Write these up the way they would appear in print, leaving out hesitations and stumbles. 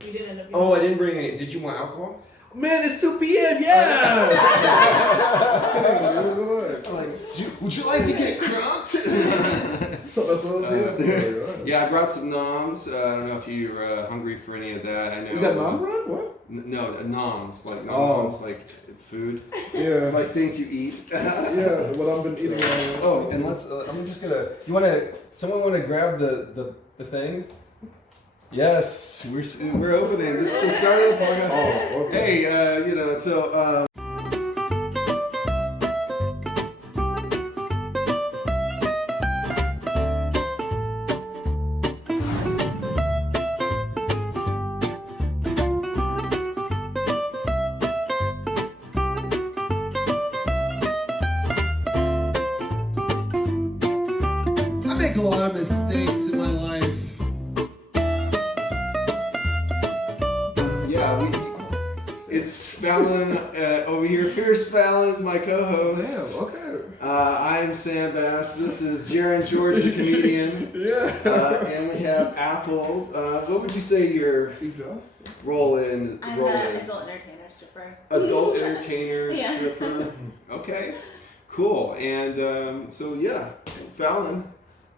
You didn't end up. Oh, I didn't bring any. Did you want alcohol? Man, it's 2 p.m. Yeah. Would you like to get crunked? That's what I was here. Yeah, I brought some noms. I don't know if you're hungry for any of that. I know. You got nom bread? What? No, noms, like noms, like food. Yeah. Like things you eat. Yeah, what I've been eating. Oh, and let's. I'm just gonna. Someone want to grab the thing? Yes, we're opening. This is the start of the podcast. Oh, okay. Hey, so. I make a lot of mistakes in my life. It's Fallon over here. Fierce Fallon is my co-host. Damn, okay. I'm Sam Bass. This is Jaren George, the comedian. Yeah. And we have Apple. What would you say your role in I'm role an is? adult entertainer stripper. Adult entertainer, Yeah. stripper. Okay, cool. And so yeah, Fallon,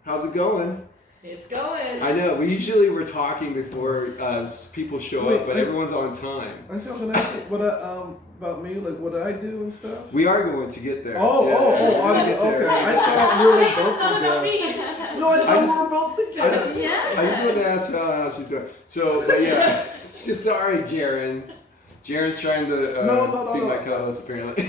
how's it going? It's going. I know. We usually were talking before people show up, but everyone's on time. I'm going to ask you about me, like what I do and stuff. We are going to get there. I'm get there. okay. I thought we were Wait, both no, not together. me. No, I thought we were both together. Yeah. I just wanted to ask how she's doing. So, but yeah. Sorry, Jaren. Jaren's trying to be my co-host apparently.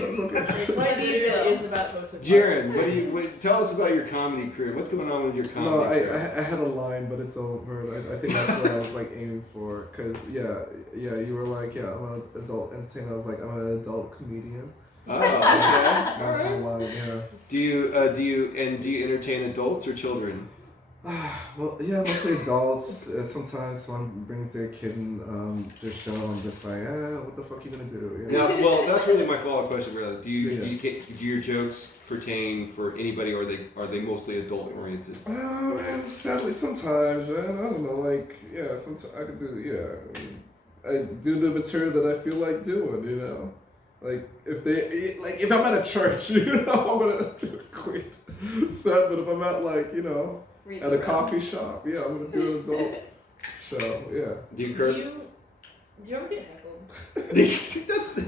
My theater is about both of Jaren, tell us about your comedy career. What's going on with your comedy No, career? I had a line, but it's over. I think that's what I was like aiming for. Cause yeah, you were like, yeah, I'm an adult entertainer. I was like, I'm an adult comedian. Oh, okay. All That's right. my line, yeah. Do you entertain adults or children? Well, yeah, mostly adults. Sometimes someone brings their kid in their show. I'm just like, what the fuck are you gonna do? Yeah, well, that's really my follow-up question. Really, do your jokes pertain for anybody, or are they mostly adult oriented? Man, sadly, sometimes, man. I don't know. Like, yeah, sometimes I could do. Yeah, I do the material that I feel like doing. You know, like if I'm at a church, you know, I'm gonna do a great set. But if I'm at at a coffee shop, yeah, I'm gonna do an adult show. Yeah. Do you curse? Do you ever get heckled?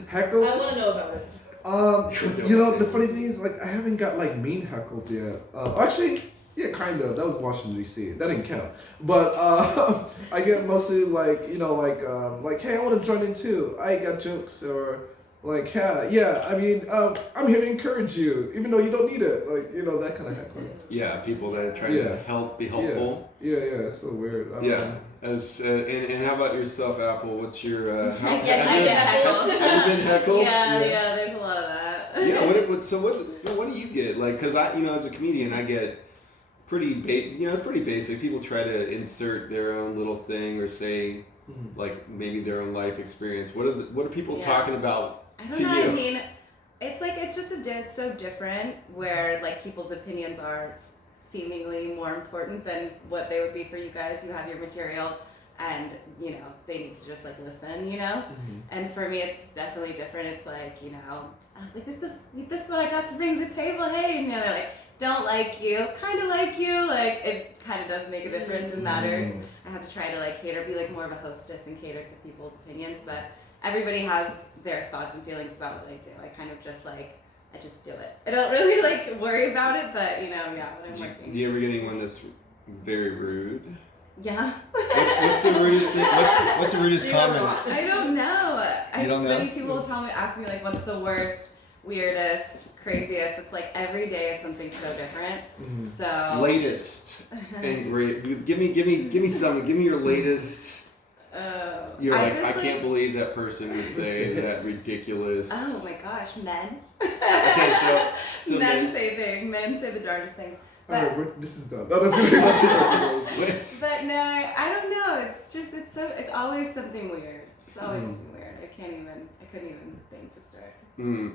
Heckled? I want to know about it. The funny thing is, like, I haven't got mean heckled yet. Actually, yeah, kind of. That was Washington D.C. That didn't count. But I get mostly hey, I want to join in too. I got jokes or. Like, yeah, I mean, I'm here to encourage you, even though you don't need it. Like, that kind of heckling. Yeah, people that are trying to be helpful. Yeah, it's so weird. And how about yourself, Apple? What's your? I get heckled. Have you been heckled? Yeah, there's a lot of that. Yeah. What do you get? Like, cause as a comedian, I get it's pretty basic. People try to insert their own little thing or say, like maybe their own life experience. What are people talking about? I don't know. I mean, it's so different where like people's opinions are seemingly more important than what they would be for you guys. You have your material, and they need to just like listen. And for me, it's definitely different. It's like like this is what I got to bring to the table. Hey, and they're like, don't like you, kind of like you. Like it kind of does make a difference and matters. I have to try to like be like more of a hostess and cater to people's opinions, but everybody has their thoughts and feelings about what I do. I kind of just I just do it. I don't really like worry about it, but when I'm working. Do you ever get anyone that's very rude? Yeah. What's the rudest thing? What's the rudest comment? I don't know. You don't know? Many people ask me like, what's the worst, weirdest, craziest? It's like every day is something so different. So Latest and great. Give me something. Give me your latest. You're I can't believe that person would say that ridiculous. Oh my gosh, men. Okay, so men say the darndest things. But, this is done. No, that's gonna be much But no, I don't know. It's always something weird. It's always something weird. I couldn't even think to start.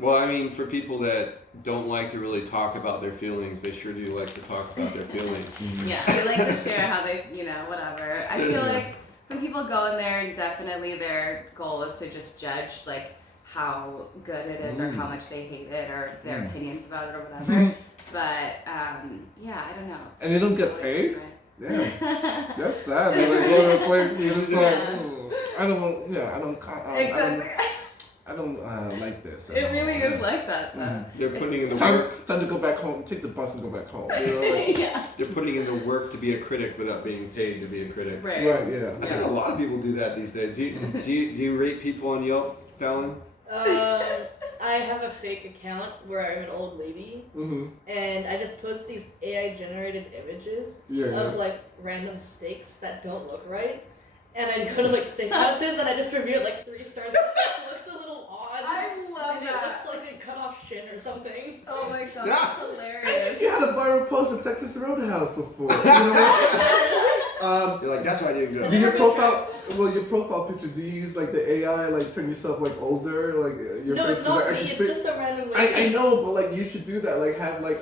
Well, I mean, for people that don't like to really talk about their feelings, they sure do like to talk about their feelings. Yeah, they like to share how they, whatever. I feel like some people go in there and definitely their goal is to just judge like how good it is or how much they hate it or their opinions about it or whatever. But yeah, I don't know. It's And you don't just get always paid? different. Yeah, that's sad. When I go to a place, you're just like, I don't like this. It really is like that, though. They're putting in the work. Time to go back home. Take the bus and go back home. You know, like, Yeah. They're putting in the work to be a critic without being paid to be a critic. Right. right, yeah. I think a lot of people do that these days. Do you rate people on Yelp, Fallon? I have a fake account where I'm an old lady, and I just post these AI generated images of like random steaks that don't look right, and I go to like steak houses and I just review it like 3 stars. It looks a little odd. I love and that. It looks like a cut off shin or something. Oh my god, Yeah. that's I hilarious. think you had a viral post for Texas Roadhouse before. You know? You're like, that's why I didn't go. Do your profile picture, do you use like the AI, like turn yourself like older, like your No, face? it's not Like, me. It's just a random lady. I know, but like you should do that. Like have like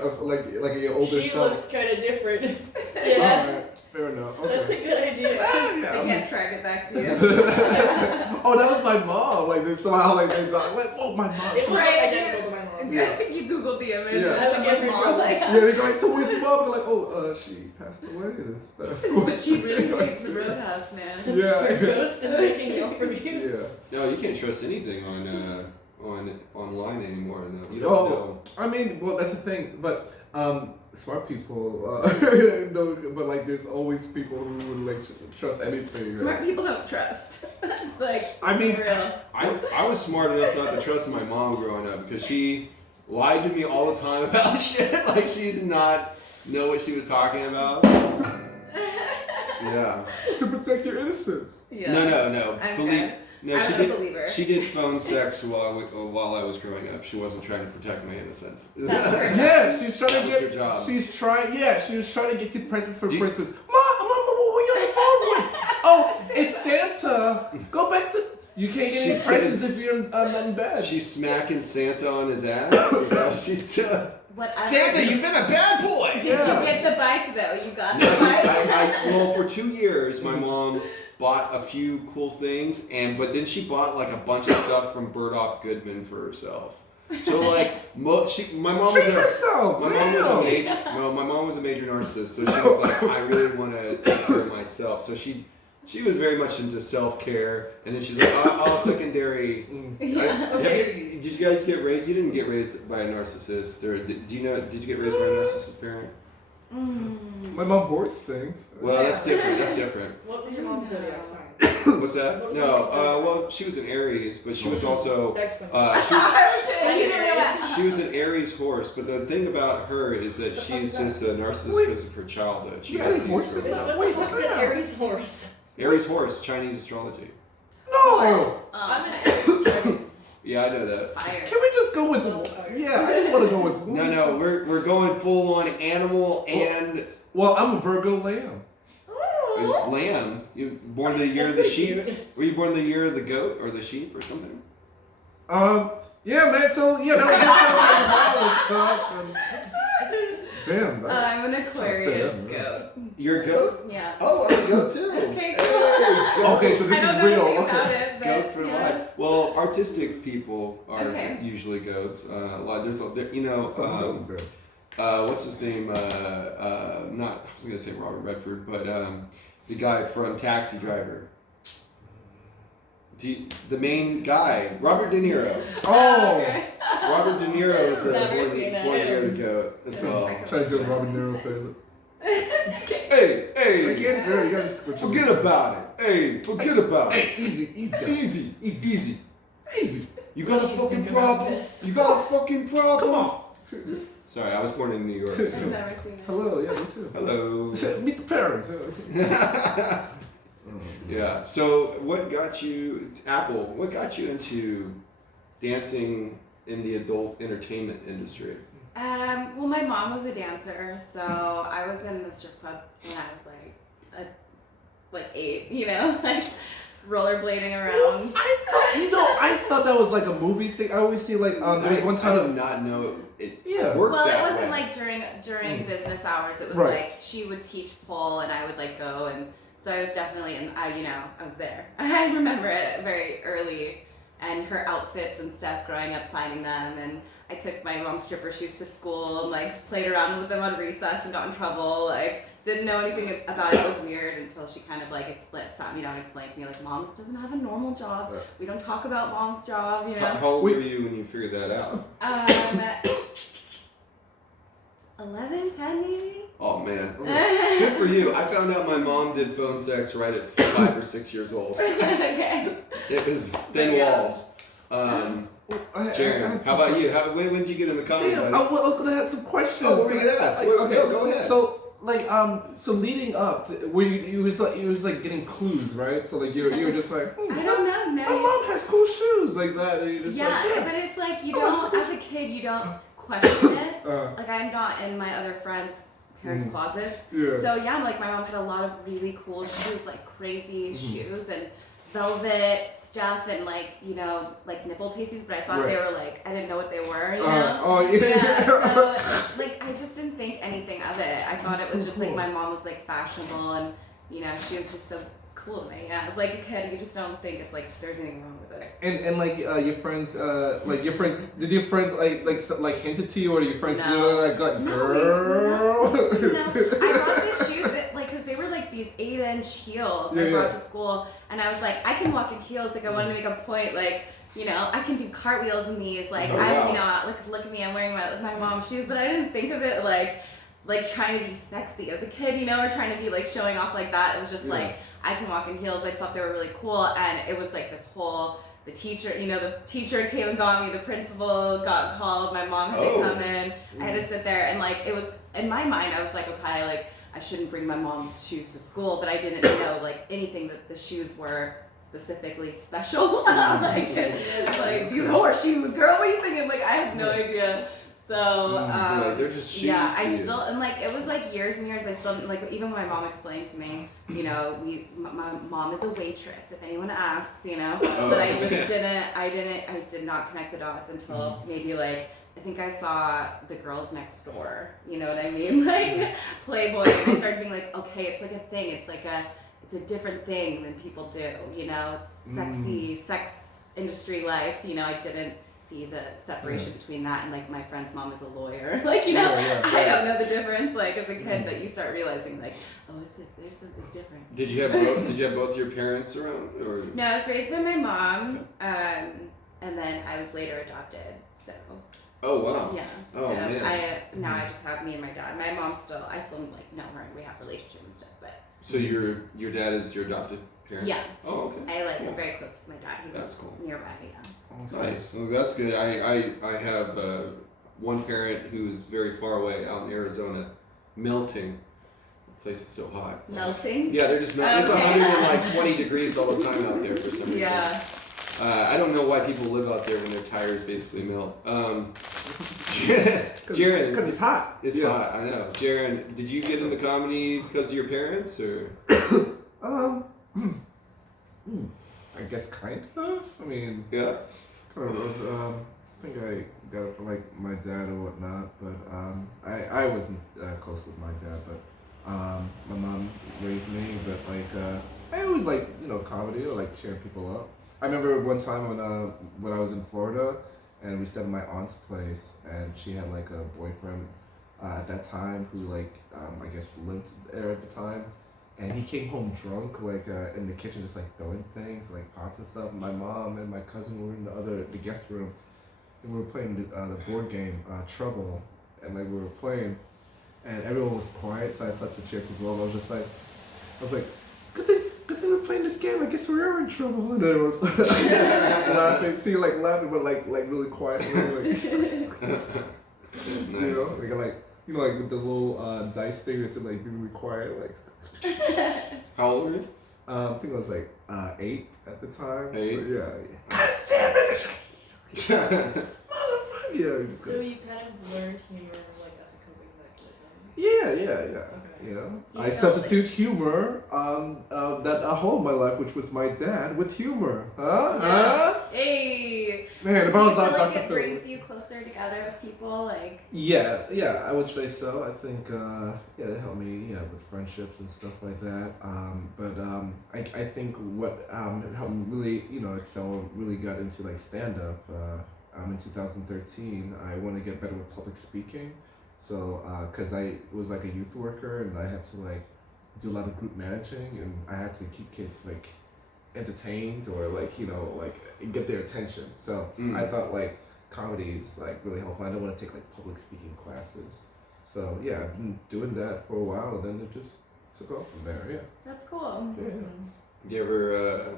your older She self. looks kind of different. Yeah, Alright, fair enough. that's Okay. a good idea. Yeah, I I'm can't track it back to you. oh, that was my mom. Like they somehow like oh my mom. It was Right. identical to my mom. You googled the image. Yeah. and I would give her someone's trouble. like, Yeah, they go like, so where's your mom? They're like, oh, she passed away this past week. but she really likes the Roadhouse, man. Yeah. Her ghost is making Yelp reviews. No, you can't trust anything on online anymore. No, you don't Oh, know. I mean, well, that's the thing, but smart people, no, but like, there's always people who would like trust anything. Smart Right? people don't trust. It's like, I mean, for real. I was smart enough not to trust my mom growing up because she lied to me all the time about shit. Like she did not know what she was talking about. Yeah. to protect your innocence. Yeah. No. I'm Believe. good. No, I'm she a did. believer. She did phone sex while I was growing up. She wasn't trying to protect my innocence. That was her Yeah, she's trying That to was get. her job. She was trying to get you presents for Do you- Christmas. Mom, what are you on the phone with? Oh, it's Santa. Go back to. You can't get any She's presents getting- if you're not in bed. She's smacking Santa on his ass. Is that what she's doing? Whatever. Santa, you've been a bad boy. Did Yeah. you get the bike though? You got No, the bike? well, for 2 years, my mom bought a few cool things, but then she bought like a bunch of stuff from Bergdorf Goodman for herself. So like, my mom was Treat a yourself. my mom was a Damn. major my mom was a major narcissist. So she was like, I really want to take care of myself. So she was very much into self-care, and then she's like, oh, secondary. Yeah. Okay. Did you guys get raised? You didn't get raised by a narcissist, or did you get raised by a narcissist parent? My mom hoards things. Well, Yeah. that's different. That's different. What was your mom's zodiac sign? What's that? What was No, your mom's well, she was an Aries, but she was also That's expensive. she was an Aries horse. But the thing about her is that she's just a narcissist because of her childhood. She Yeah, got any abused horses growing now? up. What the Wait, fuck's an time. Aries horse? Aries horse, Chinese astrology. No. I'm an Aries dragon. Yeah, I know that. Fire. Can we just go with That's fire. Yeah, I just want to go with one. No, we're going full on animal and Well, I'm a Virgo lamb. Ooh. lamb. You born the year of That's the pretty sheep? cute. Were you born the year of the goat or the sheep or something? Yeah, man. So yeah, that was stuff. And, damn. I'm an Aquarius fair, goat. You're a goat? Yeah. Oh, I'm a goat too. Okay, Hey, cool. goat. Okay, so this I don't is know real. anything Okay. about it, but Goat for yeah. life. Well, artistic people are Okay. usually goats. There's Something what's his name? I was gonna say Robert Redford, but the guy from Taxi Driver. The main guy, Robert De Niro. Oh, Okay. Robert De Niro is Never born seen it. the year the goat as well. trying to do a Robin Niro face. Hey, I hey, can't do it. You gotta switch. forget about it. Hey, forget about it. Hey, easy, guy. Easy, easy. easy. You got a What do you fucking think about problem? this? You got a fucking problem? Come on. Sorry, I was born in New York. I've So. never seen it. Hello, yeah, me too. Hello. Meet the parents. Yeah. So, what got you, Apple? What got you into dancing in the adult entertainment industry? Well, my mom was a dancer, so I was in the strip club when I was like 8, you know, like rollerblading around. I thought that was like a movie thing. I always see like there was one I time. did not know it Yeah. worked Well, it that wasn't way. like during business hours. It was Right. like she would teach pole, and I would like go and So I was definitely I was there. I remember it very early, and her outfits and stuff growing up, finding them, and I took my mom's stripper shoes to school and like played around with them on recess and got in trouble. Like didn't know anything about it. It was weird until she kind of like explained to me like, Mom doesn't have a normal job. We don't talk about Mom's job, you know. How old were you when you figured that out? 11, 10 maybe. Oh man, good for you. I found out my mom did phone sex right at 5 or 6 years old. Okay. It was thin walls. Jaren, how about you? When did you get in the comedy? Damn, I was gonna have some questions. Oh, what were you gonna ask? Okay, go ahead. So so leading up, were you was like getting clues, right? So like you were just like, I don't know. No. My mom has cool shoes like that. And you're just but it's like you don't, as a kid, you don't question it. Like I'm not in my other friends' parents' closets. Yeah. So yeah, like my mom had a lot of really cool shoes, like crazy shoes and velvet stuff and like nipple pasties, but I thought they were like, I didn't know what they were, you know? So like I just didn't think anything of it. I thought it was just like my mom was like fashionable and she was just so cool to me. Yeah, as like a kid, you just don't think it's like there's anything wrong with it. And like your friends, did your friends like hinted to you, or your friends like girl? No, I brought these shoes that because they were like these 8-inch heels I brought to school, and I was like, I can walk in heels. Like I wanted to make a point, like I can do cartwheels in these. Like like look at me, I'm wearing my mom's shoes, but I didn't think of it like trying to be sexy as a kid, or trying to be like showing off like that. It was just like I can walk in heels. I thought they were really cool, and it was like this whole. The teacher came and got me. The principal got called. My mom had to come in. I had to sit there, and like it was in my mind. I was like, okay, like I shouldn't bring my mom's shoes to school, but I didn't know like anything that the shoes were specifically special. like these horse shoes, girl. What are you thinking? Like I had no idea. So they're just shoes. Yeah, I still and like it was like years and years. I still like even when my mom explained to me, my mom is a waitress. If anyone asks, but I just didn't. I did not connect the dots until maybe like I think I saw The Girls Next Door. You know what I mean? Like Playboy. And I started being like, okay, it's like a thing. It's like it's a different thing than people do. It's sexy, sex industry life. I didn't see the separation between that and like my friend's mom is a lawyer. Like I don't know the difference. Like as a kid, that you start realizing like, oh, it's different. Did you have both your parents around, or? No, I was raised by my mom, and then I was later adopted. So. Oh wow. Yeah. Oh so man. Now I just have me and my dad. My mom I still like know her and we have a relationship and stuff, but. So your dad is your adopted parent? Yeah. Oh okay. I am very close with my dad. He lives nearby. Yeah. Nice. Well, that's good. I have one parent who's very far away out in Arizona, melting. The place is so hot. Melting? Yeah, they're just melting. Okay. It's 120 degrees all the time out there for some reason. Yeah. I don't know why people live out there when their tires basically melt. Jaren, because it's hot. It's hot. I know. Jaren, did you get into comedy because of your parents, or? I guess kind of. I mean, yeah. Kind of. I think I got it from like my dad or whatnot, but I wasn't close with my dad, but my mom raised me. But like I always like comedy or like cheering people up. I remember one time when I was in Florida and we stayed at my aunt's place, and she had like a boyfriend at that time who like I guess lived there at the time. And he came home drunk, like in the kitchen, just like throwing things, like pots and stuff. My mom and my cousin were in the guest room, and we were playing the board game Trouble, and like we were playing, and everyone was quiet. So I thought to cheer people up. I was like, good thing we're playing this game. I guess we're in trouble. And then everyone started laughing. See, like laughing, but like really quiet. Nice. Like with the little dice thing to like be really quiet, like. How old were you? I think I was like 8 at the time. 8? So, yeah. God damn it! Motherfucker! Yeah. So you kind of learned humor like as a coping mechanism. Yeah. Okay. you know. Do you I feel substitute humor that I hold in my life, which was my dad, with humor. Huh? Hey. Man, if Do I you was feel not like Dr. it Phil. brings you closer together with people? Like. Yeah, I would say so. I think, it helped me, with friendships and stuff like that. I think what helped me really, excel, really got into like stand up. In 2013, I want to get better with public speaking. So, because I was like a youth worker and I had to like do a lot of group managing, and I had to keep kids like entertained or like get their attention. So I thought like comedy is like really helpful. I don't want to take like public speaking classes. So yeah, I've been doing that for a while, and then it just took off from there. Yeah. That's cool. You ever?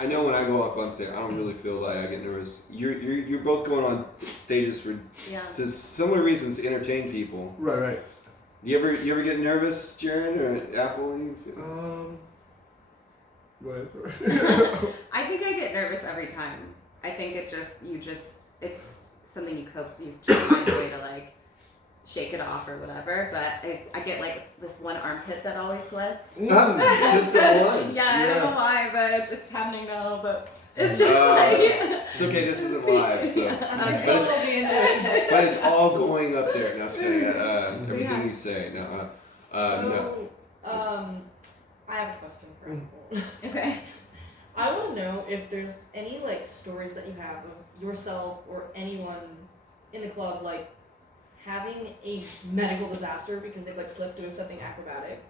I know when I go up on stage, I don't really feel like I get nervous. You're both going on stages to similar reasons to entertain people. Right. You ever get nervous, Jaren or Apple? Go ahead, sorry. I think I get nervous every time. I think it's something you just find a way to like shake it off or whatever. But I get like this one armpit that always sweats. Just the one. Yeah, I don't know why, but it's happening now. But it's just like it's okay. This isn't live, so. I'm so will be into it. But it's all going up there. No, it's kidding. Everything you say. No. I have a question for Apple. Okay. I want to know if there's any like stories that you have of yourself or anyone in the club like having a medical disaster because they've like slipped doing something acrobatic.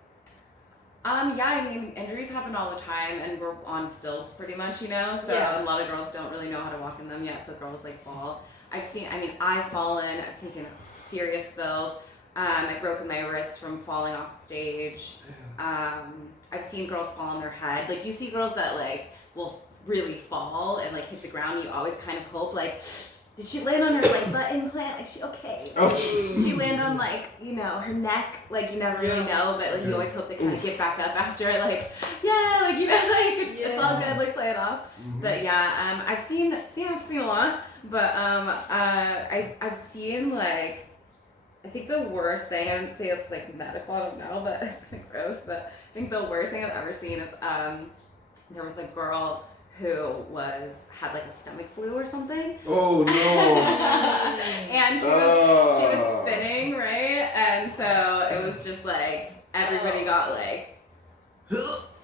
Injuries happen all the time, and we're on stilts pretty much, so a lot of girls don't really know how to walk in them yet, so girls like fall. I've fallen, I've taken serious spills, I've broken my wrist from falling off stage. I've seen girls fall on their head. Like, you see girls that like will really fall and like hit the ground, you always kind of hope like, did she land on her like butt implant? Like, she okay? Oh. She land on like, her neck? Like, you never really know, but like you always hope they kind of get back up after like, it's all good, like play it off. Mm-hmm. But yeah, I've seen a lot, but I've seen like, I think the worst thing, I wouldn't say it's like medical, I don't know, but it's kind of gross, but I think the worst thing I've ever seen is there was a girl who had like a stomach flu or something. Oh no! And she was spinning, right? And so it was just like everybody got like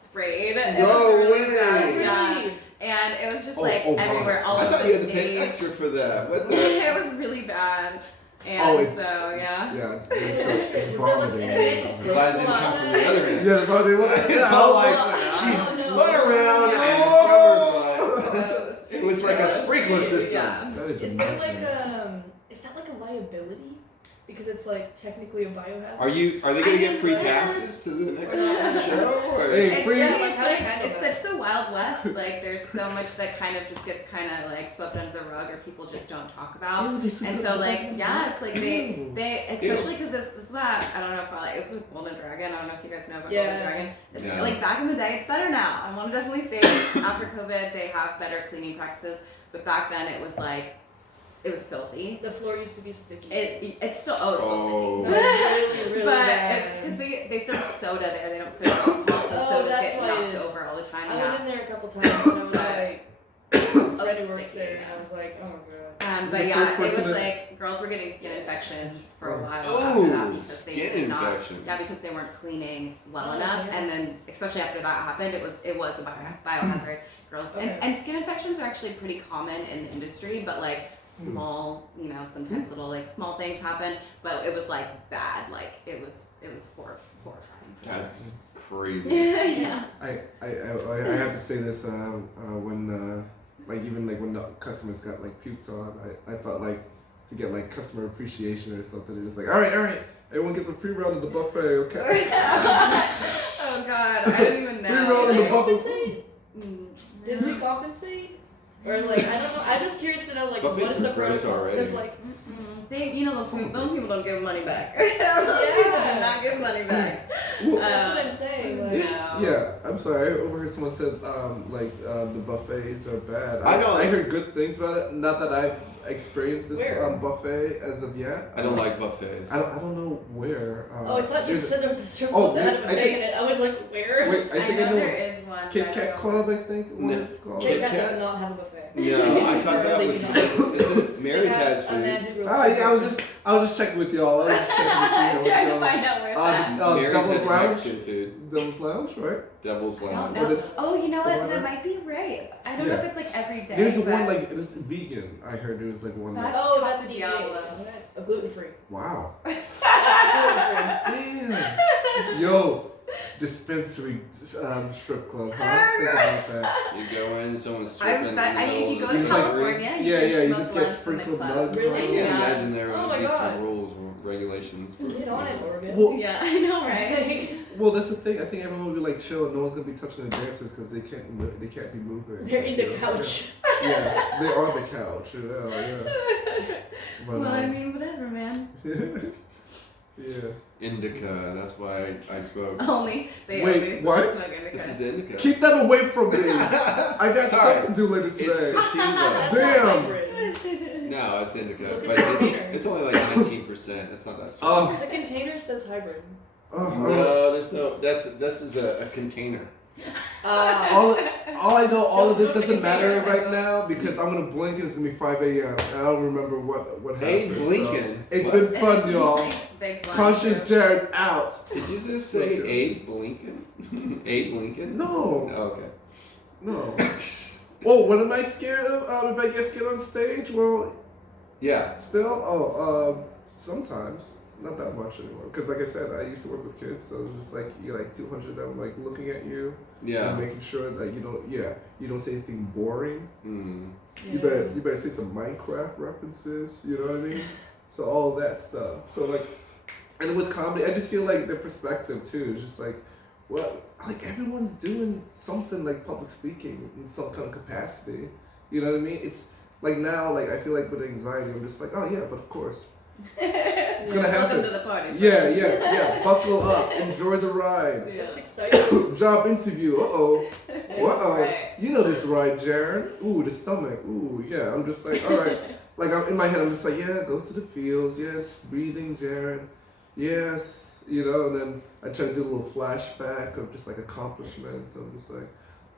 sprayed. No really way! Bad. Yeah. And it was just everywhere, all over the stage. I thought you had to pay extra for that. What the? It was really bad. And yeah. Yeah, it's vomiting. I'm glad it didn't come from the other end. Yeah, that's what they want. It's all like, she's spun around and from her butt. It was like a sprinkler system. Yeah. That is Is that like a liability? Because it's like technically a biohazard. Are they gonna get free passes to the next show? Or? Hey, free. It's such the Wild West. Like, there's so much that kind of just gets kind of like swept under the rug, or people just don't talk about. And so like, it's like they especially because this is what I don't know if it was with Golden Dragon. I don't know if you guys know about Golden Dragon. It's like back in the day, it's better now. I want to definitely say after COVID they have better cleaning practices, but back then it was like. It was filthy. The floor used to be sticky. It's still sticky. Really, really but bad. it's because they serve soda there. They don't serve alcohol, so sodas get knocked over all the time. I went in there a couple times and I was like, Freddie works there, and I was like, oh my god. But it was like girls were getting skin infections for a while after that because they did not. Yeah, because they weren't cleaning well enough, and then especially after that happened, it was a biohazard. Girls and skin infections are actually pretty common in the industry, but like. Small, sometimes little like small things happen, but it was like bad, like it was horrifying. That's crazy. Yeah. I have to say this when when the customers got like puked on, I thought like to get like customer appreciation or something. It was like all right, everyone gets a free round of the buffet, okay? Oh God, I don't even know. Free round of the buffet. Did we compensate? Or like, I don't know, I'm just curious to know like what is the protocol? Because like, those people don't give money back. Those people do not give money back. That's what I'm saying. Like, yeah, I'm sorry. I overheard someone said the buffets are bad. I know. I heard good things about it. Not that experienced this buffet as of yet. I don't like buffets. I don't know where. I thought you said there was a strip club that had a buffet in it. I was like, where? Wait, I think I know. There is one. Kit Kat Club, I think it's called. Kit Kat does not have a buffet. No, I thought that was isn't Mary's has food. Yeah, I was just checking with y'all. I was just checking to see trying to find out where it's at. Mary's Devil's has Lounge. Mexican food. Devil's Lounge, right? Devil's I Lounge. don't know. Oh, you know what? Somewhere That might be right. I don't know if it's like every day. There's one like this vegan. I heard there was like one. That's that's Casa Diablo, Diablo. isn't it? A gluten-free. Wow. That's gluten-free. Damn. Yo, dispensary strip club, huh? Think about that. You go in, someone's stripping in the I mean, if you middle go of to the California, Yeah, you you can just smoke get blunts in the sprinkled club. nuts. Really? I can't Yeah. imagine there Oh would my be God. some rules or regulations. You know, in Oregon. Well, Yeah, I know, right? well, that's the thing. I think everyone will be like chill. No one's gonna be touching the dancers because they can't be moving. They're in the couch. Yeah, they are the couch. Yeah. But, Well, I mean, whatever, man. yeah. Indica, that's why I spoke. Only they Wait, only what? smoke indica. This is indica. Keep that away from me. I got Sorry. stuff to do later today. It's sativa. That's Damn. not hybrid. No, it's indica, Look but at the picture. it's only like 19%. It's not that strong. The container says hybrid. No, there's no. This is a container. All I know, all of this Don't doesn't smoke matter container. right now because I'm gonna blink and it's gonna be 5 a.m. and I don't remember what happened. Hey, blinking. So it's What? been fun, y'all. Big blunt. Conscious Jaren out. Did you just say Abe Lincoln? Abe Lincoln? No, Oh, okay. no. Oh, what am I scared of? If I get scared on stage, well, Yeah. still, sometimes. Not that much anymore. Because like I said, I used to work with kids, so it's just like you're like 200 of them like looking at you Yeah. and making sure that you don't say anything boring. Mm. You better say some Minecraft references, you know what I mean? So all that stuff. So like, and with comedy, I just feel like their perspective too is just like, well, like everyone's doing something like public speaking in some kind of capacity. You know what I mean? It's like now, like I feel like with anxiety, I'm just like, oh yeah, but of course. It's gonna happen. Welcome to the party. Yeah. Buckle up. Enjoy the ride. That's exciting. Job interview. Uh-oh. Right. You know this ride, Jaren. Ooh, the stomach. Ooh, yeah. I'm just like, all right. Like I'm in my head, I'm just like, yeah, go to the fields. Yes, breathing, Jaren. Yes, you know. And then I try to do a little flashback of just like accomplishments. I'm just like,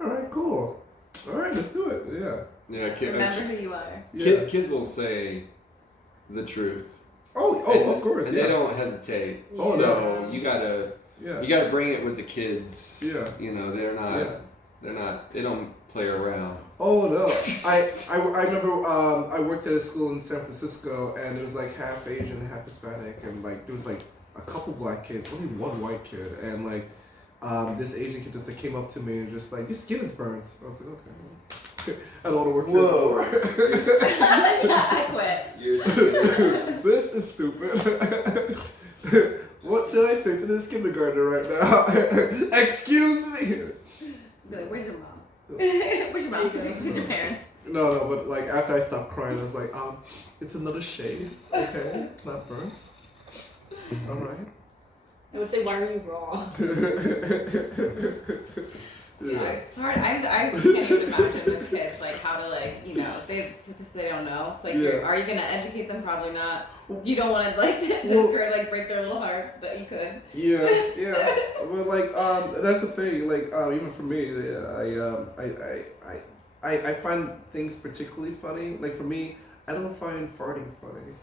all right, cool. All right, let's do it. Yeah. Yeah. Remember who you are. Kids will say the truth. Oh, of course. And yeah. they don't hesitate. Oh, so no. you gotta bring it with the kids. Yeah. You know, they don't play around. Oh no! I remember I worked at a school in San Francisco and it was like half Asian, half Hispanic, and like there was like a couple black kids, only one white kid, and like this Asian kid just like came up to me and just like, your skin is burnt. I was like, okay, I don't want to work here anymore. I quit. You're scared. This is stupid. What should I say to this kindergartner right now? Excuse me. Be like, where's your mom? Where's your mom? Where's your parents? No, but like after I stopped crying, I was like, it's another shade. Okay, it's not burnt. All right. I would say, why are you raw? Yeah. It's hard. I can't even imagine with kids like how to like they don't know. It's like are you gonna educate them? Probably not. You don't want to like like break their little hearts, but you could. Yeah. Well, like that's the thing. Like even for me, I find things particularly funny. Like for me, I don't find farting funny.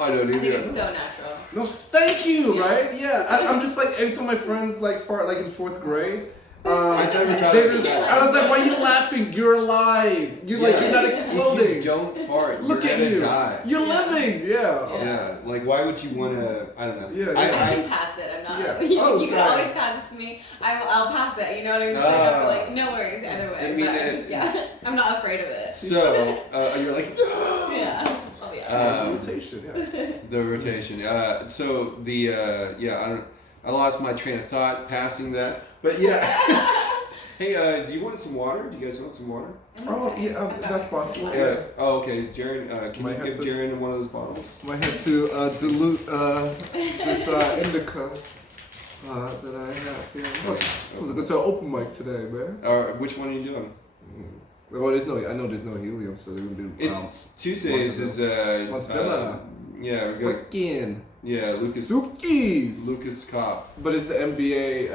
I don't I think either. it's so natural. No, thank you. Right? Yeah. I'm just like every time my friends like fart like in 4th grade. I never thought They of just, that. I was like, why are you laughing? You're alive. You're like, you're not exploding. If you don't fart, Look you're at gonna you. die. You're living. Yeah. Yeah. Like, why would you want to? I don't know. Yeah. I I can pass it. I'm not. Yeah. You Oh, can sorry. always pass it to me. I'll pass it. You know what I mean? So I have to like, no worries either way. Didn't mean But it. yeah, I'm not afraid of it. So you're like, Yeah. I'll be It's honest. rotation. Yeah. the rotation. So the I lost my train of thought passing that, but yeah. Hey, do you want some water? Do you guys want some water? Oh yeah, that's possible. Yeah. Oh, okay. Jaren, can Might you have give to- Jaren one of those bottles? Might have to dilute this indica that I have. Yeah. I was going to an open mic today, man. Which one are you doing? Well, I know there's no helium, so they're gonna do. It's Tuesdays is Montebello. Yeah, we're gonna. Freaking. Yeah, Lucas. Sukies. Lucas Cop. But it's the NBA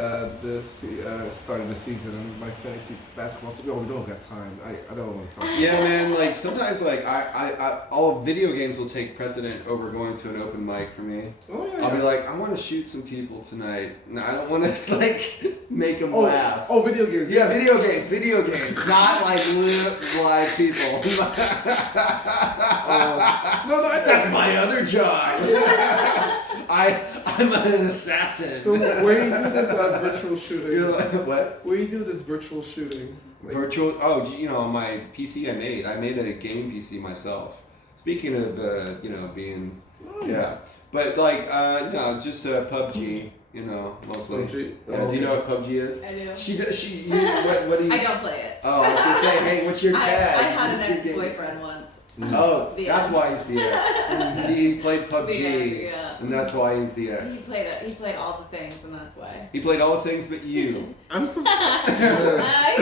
starting the season, and my fantasy basketball team. Oh, we don't got time. I don't want to talk. Yeah, man. Like sometimes, like I all video games will take precedent over going to an open mic for me. Oh yeah. I'll be like, I want to shoot some people tonight. No, I don't want to like make them laugh. Oh, video games. Yeah, video games, not like live people. No, That's my other job. I'm an assassin. So where you do this virtual shooting? You're like, what? Where you do this virtual shooting? Like, Virtual? Oh, you know, my PC I made a game PC myself. Speaking of, being, nice. yeah. But like, no, just PUBG, mostly. PUBG? Yeah, Oh, do you know what PUBG is? I do. What do you? I don't play it. Oh, I was gonna say, hey, what's your tag? I had an What's your game? ex-boyfriend once. Oh, The that's ex. why he's the ex. He played PUBG, Yeah. and that's why he's the He ex. played all the things, and that's why. He played all the things but you. I'm so. He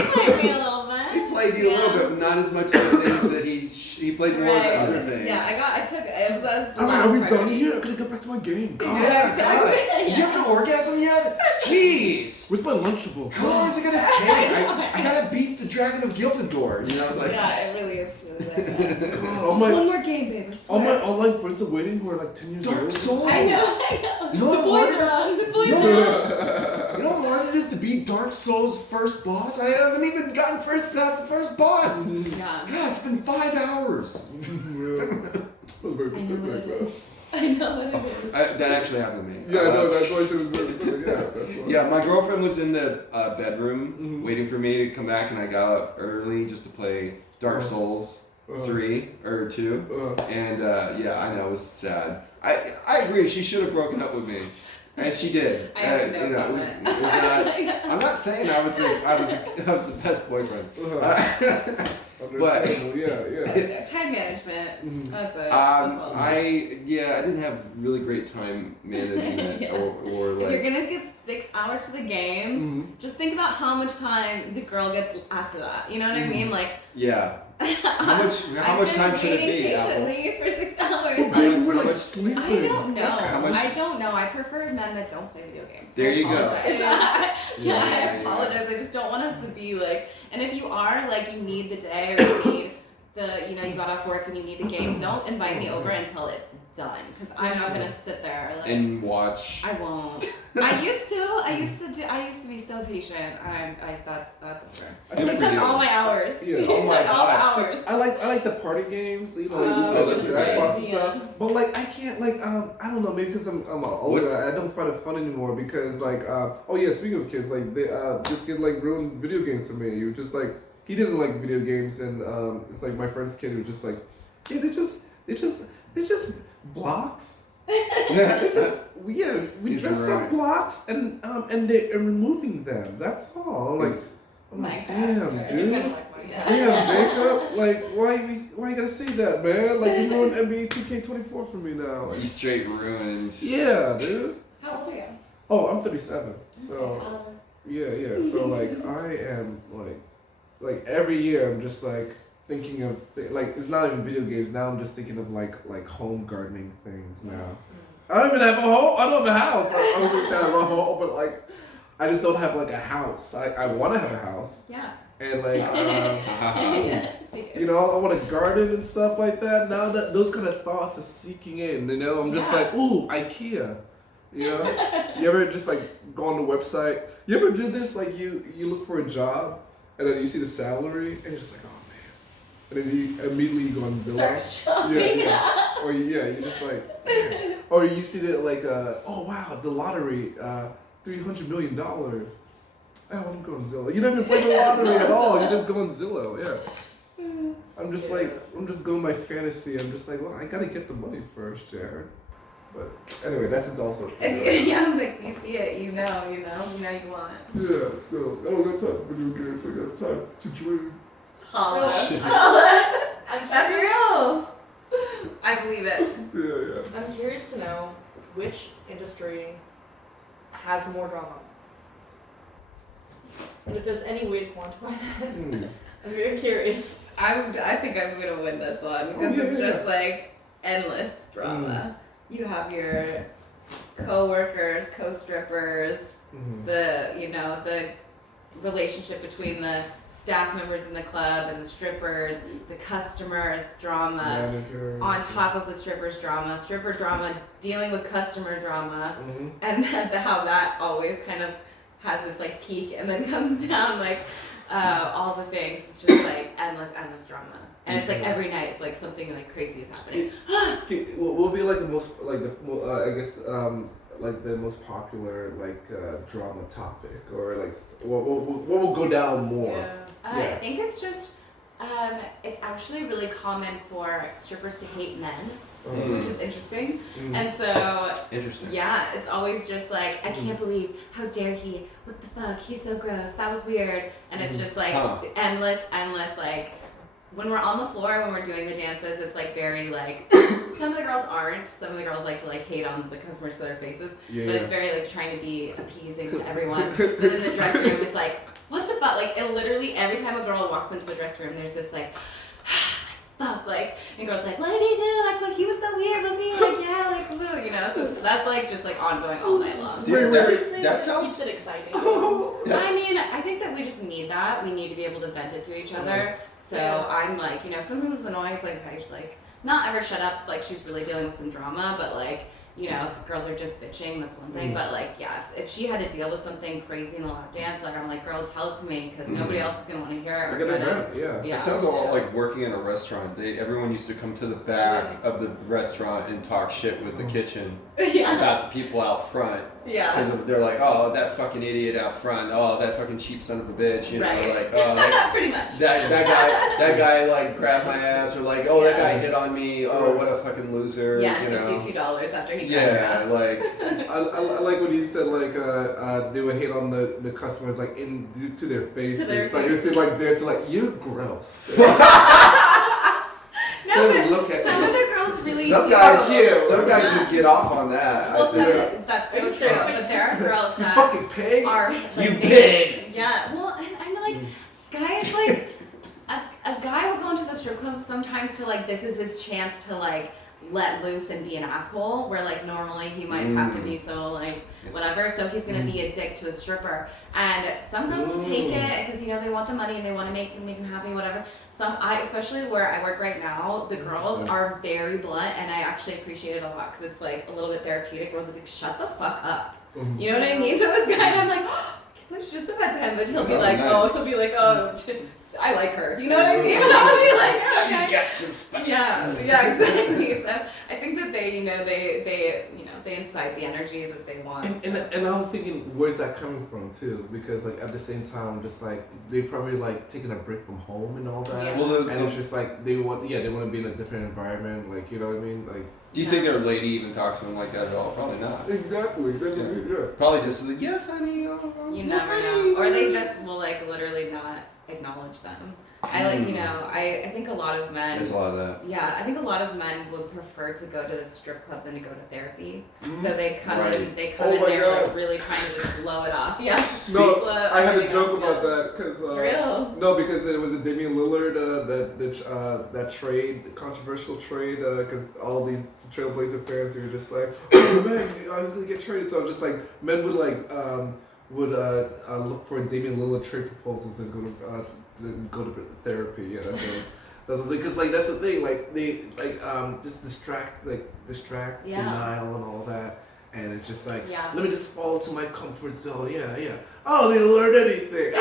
played me a little bit. He played you a little bit, but not as much of the things that he played more of the other things. Yeah, I took it. Was the Are we last done part. here? I gotta get back to my game. Yeah, God. Did you have an orgasm yet? Jeez. Where's my Lunchable? How long is it gonna take? I gotta beat the Dragon of Gilfindor. Yeah, it really is really like that. God, Just one more game, babe. I all my swear. online friends are waiting who are like 10 years old. Dark Souls. I know. You know what The boys around. The boys around. You know how hard it is to beat Dark Souls' first boss? I haven't even gotten past the first boss. Yeah. God, it's been 5 hours. I know what it is. That actually happened to me. Yeah, no, that's why I said it was very specific. Yeah, that's why. Yeah, my girlfriend was in the bedroom waiting for me to come back, and I got up early just to play Dark Souls 3 or 2. And yeah, I know, it was sad. I agree, she should have broken up with me. And she did. I have no it was not, I'm not saying I was the best boyfriend. But yeah. Time management. That's it. I didn't have really great time management Yeah. or like. If you're gonna give 6 hours to the games, just think about how much time the girl gets after that. You know what I mean? Like. Yeah. How much time should it be? Patiently for 6 hours. We're like sleeping. I don't know. How much- I prefer men that don't play video games. There you go. I Yeah. apologize. I just don't want it to be like. And if you are like, you need the day or you need you got off work and you need a game. Don't invite me over until it's done, because I'm not gonna sit there like. And watch. I won't. I used to be so patient. That's over. It took all my hours. Yeah. It Oh took my all my God. hours. I like the party games, that's the right. Jackbox and Yeah. stuff. But like I can't like I don't know, maybe because I'm older, I don't find it fun anymore because like speaking of kids, like they this kid like ruined video games for me. He was just like he doesn't like video games, and it's like my friend's kid was just like, yeah, they just blocks. We He's dress up right. blocks and they're removing them. That's all. I'm like, damn, dude. Damn, Jacob. Like, why you gotta say that, man? Like, you ruined NBA 2K24 for me now. Like, You straight ruined. yeah, dude. How old are you? Oh, I'm 37. So, yeah. So, like, I am, like every year I'm just, like, thinking of, like, it's not even video games. Now I'm just thinking of, like home gardening things now. I don't even have a home. I don't have a house. I was going to say I love a home, but, like, I just don't have, like, a house. I want to have a house. Yeah. And, like, You I want to garden and stuff like that. Now that those kind of thoughts are seeking in, I'm just Yeah. like, ooh, IKEA. You ever just like go on the website? You ever do this? Like you look for a job and then you see the salary and you're just like, oh man. And then you immediately go on Zillow. Start shopping. Yeah. Or you just like, man. Or you see that like, oh wow, the lottery, $300 million. I want to go on Zillow. You don't even play the lottery at all. You just go on Zillow. Yeah. I'm just going by fantasy. I'm just like, well, I gotta get the money first, Jared. But anyway, that's adulthood. Yeah, like you see it, you know you want it. Yeah, so I don't got time for video games. I got time to dream. Holla. So- Holla. I'm That's curious- real. I believe it. Yeah. I'm curious to know which industry has more drama. And if there's any way to quantify that, I'm very curious. I think I'm gonna win this one because it's just like endless drama. You have your co-workers, co-strippers, the relationship between the staff members in the club and the strippers, the customers drama, managers, on top of the strippers drama, stripper drama dealing with customer drama, and then how that always kind of has this like peak and then comes down like all the things. It's just like endless drama, and it's like every night it's like something like crazy is happening. What will be like the most like the I guess like the most popular like drama topic, or like what will go down more? Yeah. I think it's just it's actually really common for strippers to hate men, which is interesting. And so yeah, it's always just like, I can't believe, how dare he, what the fuck, he's so gross, that was weird. And it's just like endless like, when we're on the floor, when we're doing the dances, it's like very like, some of the girls aren't, some of the girls like to like hate on the customers to their faces, but it's very like trying to be appeasing to everyone. But in the dressing room, it's like, what the fuck? Like, it literally, every time a girl walks into the dressing room, there's this like, fuck, like, and girls like, what did he do? Like, well, he was so weird, wasn't he? Like, yeah, like, woo, you know? So that's like just like ongoing all night long. That sounds exciting. I mean, I think that we just need that. We need to be able to vent it to each other. So I'm like, you know, sometimes it's annoying. It's like, Paige, like, not ever shut up. Like, she's really dealing with some drama, but like, you know, if girls are just bitching, that's one thing. But like, yeah, if she had to deal with something crazy in the lap dance, like, I'm like, girl, tell it to me, because nobody else is gonna want to hear it. It sounds a lot like working in a restaurant. Everyone used to come to the back of the restaurant and talk shit with the kitchen about the people out front. Because they're like, oh, that fucking idiot out front. Oh, that fucking cheap son of a bitch. You know, like, oh, like, pretty much. That guy like grabbed my ass, or like, oh, that guy hit on me. Oh, what a fucking loser. Yeah, you tipped you $2 after he like I like when you said like they would hate on the customers like to their faces. Like you see like dancing like, you're gross. No, but look at some of the girls really some guys would get off on that. Well, that's so true. But there are girls that fucking pig. Are like, you pig. Yeah. Well, and I'm like, guys, like a guy will go into the strip club sometimes to like, this is his chance to like let loose and be an asshole, where like normally he might have to be so like whatever, so he's gonna be a dick to a stripper. And some girls will take it because, you know, they want the money and they want to make them happy, whatever. Especially where I work right now, the girls are very blunt, and I actually appreciate it a lot because it's like a little bit therapeutic. Girls are like, shut the fuck up. You know what I mean, to this guy, and I'm like, oh, I can't believe she just said that to him, but he'll be like, I like her. You know what I mean? And I'll be like, oh, okay. She's got some spice. Yeah, exactly. So I think that they incite the energy that they want. And I'm thinking, where's that coming from too? Because like at the same time, just like they probably like taking a break from home and all that. Well, and it's just like they want to be in a different environment. Like, you know what I mean? Like, do you think their lady even talks to them like that at all? Probably not. Exactly. That's what we do. Probably just like, yes, honey. You never know. Or they just will like literally not acknowledge them. I think a lot of men. There's a lot of that. Yeah, I think a lot of men would prefer to go to the strip club than to go to therapy. So they come in there like really trying to just blow it off. Yeah. No, I had a joke about that because it's real. No, because it was a Damian Lillard that trade, the controversial trade, because all these Trailblazer fans, they were just like, oh man, I was gonna get traded. So I'm just like, men would like look for Damian Lillard trade proposals and go to therapy. Yeah, that's because like that's the thing. Like they just distract denial and all that. And it's just like, let me just fall into my comfort zone. Yeah. I don't need to learn anything. I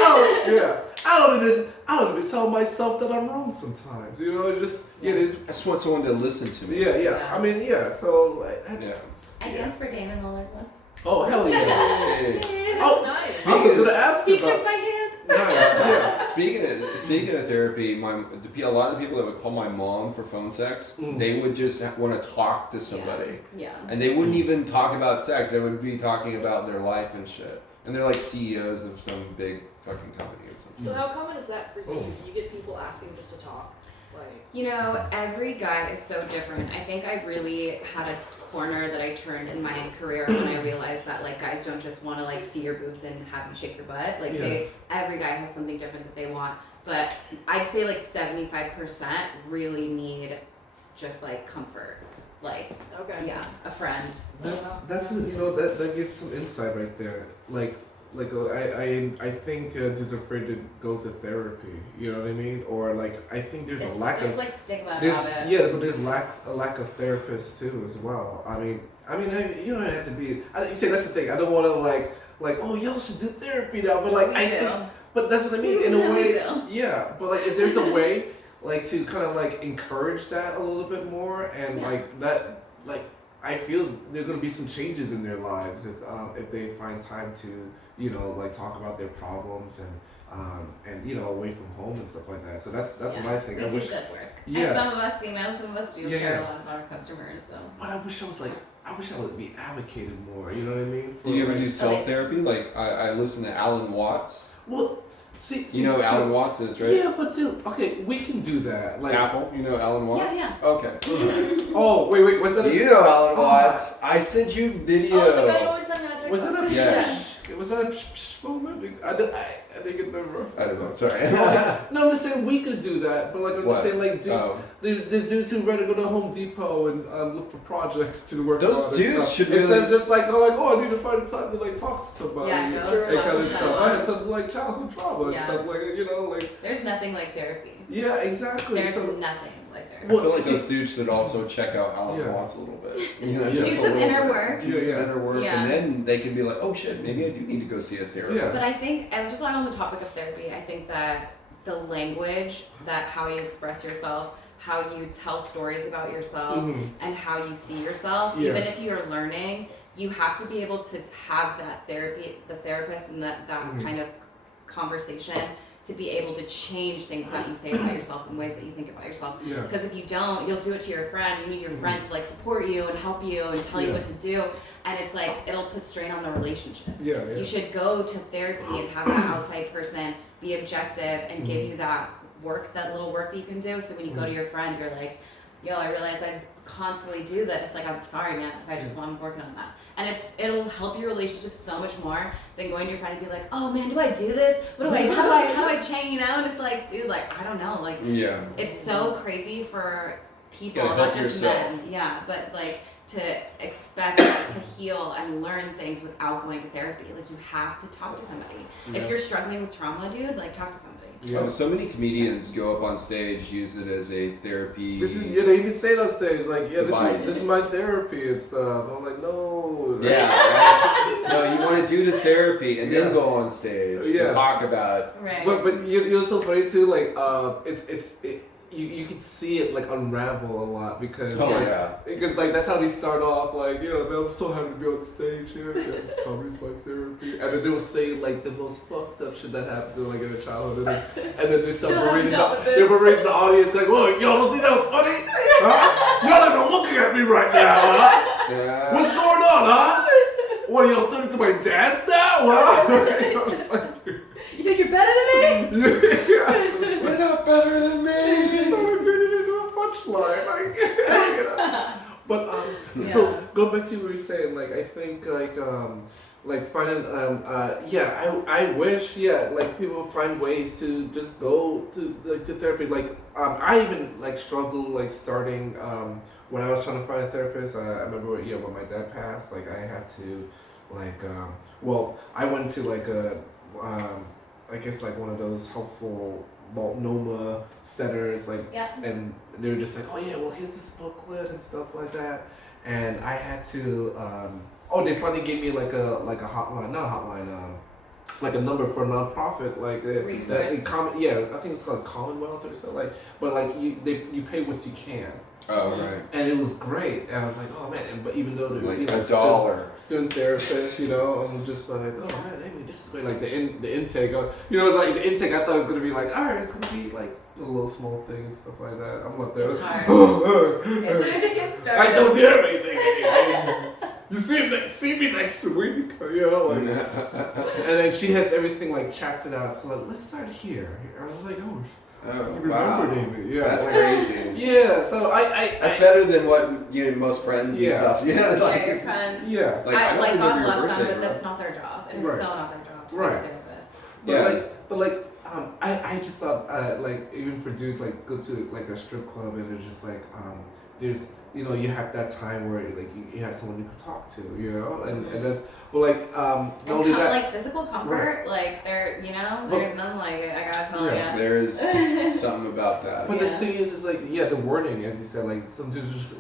don't even tell myself that I'm wrong sometimes. You know, I just want someone to listen to me. Yeah. I mean, so like that's. I danced for Damon Lillard once. Oh hell yeah! Oh, nice. I was gonna ask you. He shook my hand. Nice. Speaking of therapy, a lot of people that would call my mom for phone sex, they would just want to talk to somebody. Yeah. And they wouldn't even talk about sex. They would be talking about their life and shit. And they're like CEOs of some big fucking company or something. So how common is that for you? Do you get people asking just to talk? You know, every guy is so different. I think I really had a corner that I turned in my career when I realized that like guys don't just want to like see your boobs and have you shake your butt. Like every guy has something different that they want. But I'd say like 75% really need just like comfort. Like, a friend. That's that gets some insight right there. I think dudes are afraid to go to therapy. You know what I mean? Or like I think there's there's like stigma about it. Yeah, but there's a lack of therapists too as well. I mean, you don't have to be. You see, that's the thing. I don't want to like oh y'all should do therapy now, but like but that's what I mean in a way. Yeah, but like if there's a way like to kind of like encourage that a little bit more and like that like. I feel there are going to be some changes in their lives if they find time to, like talk about their problems and away from home and stuff like that. So that's what I think. We do good work. And some of us, some of us do care a lot about our customers. So. But I wish I would be advocated more. You know what I mean? Do you ever do self-therapy? Like I listen to Alan Watts. Well. See, Alan Watts is, right? Yeah, but dude, okay, we can do that. Like Apple, you know Alan Watts? Yeah. Okay. Oh, wait, what's that? You know Alan Watts. I sent you video. Oh, the guy always sent me that text. Was that a Yes. Was that a moment? I didn't get the reference. I don't know, sorry. No, I'm just saying we could do that, but like I'm just saying like dudes, there's dudes who ready to go to Home Depot and look for projects to work on. Those dudes should really... Instead of just like I need to find a time to like talk to somebody. Yeah, and kind of stuff. I had something like childhood trauma and stuff like like. There's nothing like therapy. Yeah, exactly. There's nothing like therapy. I feel like those dudes should also check out Alan Watts a little bit. Do some inner work. Do some inner work, and then they can be like, oh shit, maybe I do need to go see a therapist. Yeah. But I think, and just on the topic of therapy, I think that the language, that how you express yourself, how you tell stories about yourself, and how you see yourself, even if you're learning, you have to be able to have that the therapist and that kind of conversation to be able to change things that you say about yourself and ways that you think about yourself. Because if you don't, you'll do it to your friend. You need your friend to like support you and help you and tell you what to do. And it's like, it'll put strain on the relationship. You should go to therapy and have that outside person be objective and give you that little work that you can do. So when you go to your friend, you're like, yo, I realize I constantly do this. Like, I'm sorry, man, if I just want to work on that. And it'll help your relationship so much more than going to your friend and be like, oh man, do I do this? How do I change, And it's like, dude, like, I don't know. Like, it's so crazy for people, not just men. Yeah, but like to expect to heal and learn things without going to therapy. Like, you have to talk to somebody. If you're struggling with trauma, dude, like, talk to somebody. So many comedians go up on stage, use it as a therapy. They even say it on stage, like, this is my therapy and stuff. I'm like, no. Yeah. No, you want to do the therapy and then go on stage and talk about. Right. But you know, it's so funny too. Like, you can see it like unravel a lot because because like that's how they start off, like, man, I'm so happy to be on stage here. Comedy's my therapy, and then they'll say like the most fucked up shit that happens in like in their childhood, and then they start berating the audience like, "Whoa, y'all don't think that was funny? Huh? Y'all not even looking at me right now, huh? Yeah. What's going on, huh? What are y'all talking to my dad now? Huh?" I was like, dude. You think you're better than me? You're not better than me. Punchline, But so go back to what you were saying. Like, I think like finding I wish like people find ways to just go to therapy. Like I even like struggle like starting when I was trying to find a therapist. I remember when my dad passed. Like I had to like I went to like I guess like one of those helpful Multnomah centers, like, and they were just like, oh yeah, well here's this booklet and stuff like that, and I had to, they finally gave me like a hotline, not a hotline, like a number for a nonprofit, like I think it's called Commonwealth or something, like, but like you pay what you can. Oh, right. And it was great. And I was like, oh man, but even though they're like $1. Student therapists, I'm just like, oh man, Amy, this is great. Like the intake, like the intake, I thought it was gonna be like, all right, it's gonna be like a little small thing and stuff like that. I'm not there. It's hard. It's hard to get started. I don't do everything. You see me next week, and then she has everything like chaptered out. So like, let's start here. I was like, oh. Oh, You wow. remember David? Yeah, That's like, crazy. Yeah, so That's better than what most friends and Yeah. stuff. Yeah, Yeah, like, your friends. yeah, like, I don't God remember your bless them, birthday, but bro. that's not their job. It is Right. so not their job to Right. be a therapist. But I just thought like even for dudes like go to like a strip club and it's just like there's you have that time where like you have someone you can talk to and that's not only that like physical comfort, like there's nothing like it. I gotta tell Yeah. you. There's something about that. But the thing is like the wording, as you said, like some dudes are just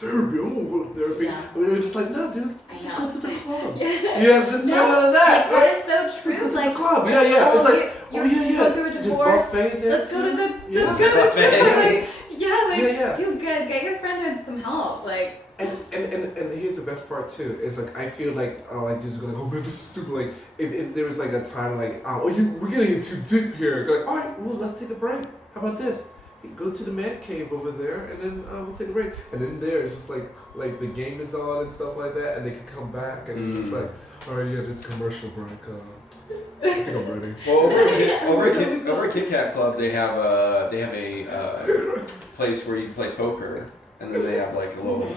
therapy, go to therapy. Yeah. But we're just like, no, dude, I just know. go to the club. Yeah. Yeah, just do none of that. Like, that is so true. Let's go to Like the club. Yeah. It's like, you go through a Just divorce. buffet there. Let's go to the Yeah. let's go to the strip club. Buffet. Yeah, do good. Get your friend some help. Like. And here's the best part too. Is like I feel like dudes go like, oh man, this is stupid. Like if there was like a time like we're getting in too deep here. Go like, all right, well let's take a break. How about this? You go to the man cave over there, and then we'll take a break. And then there it's just like the game is on and stuff like that, and they can come back and it's like, all right, yeah, this commercial break. I think I'm ready. Well, over at Kit Kat Club, they have a place where you can play poker, and then they have like a little.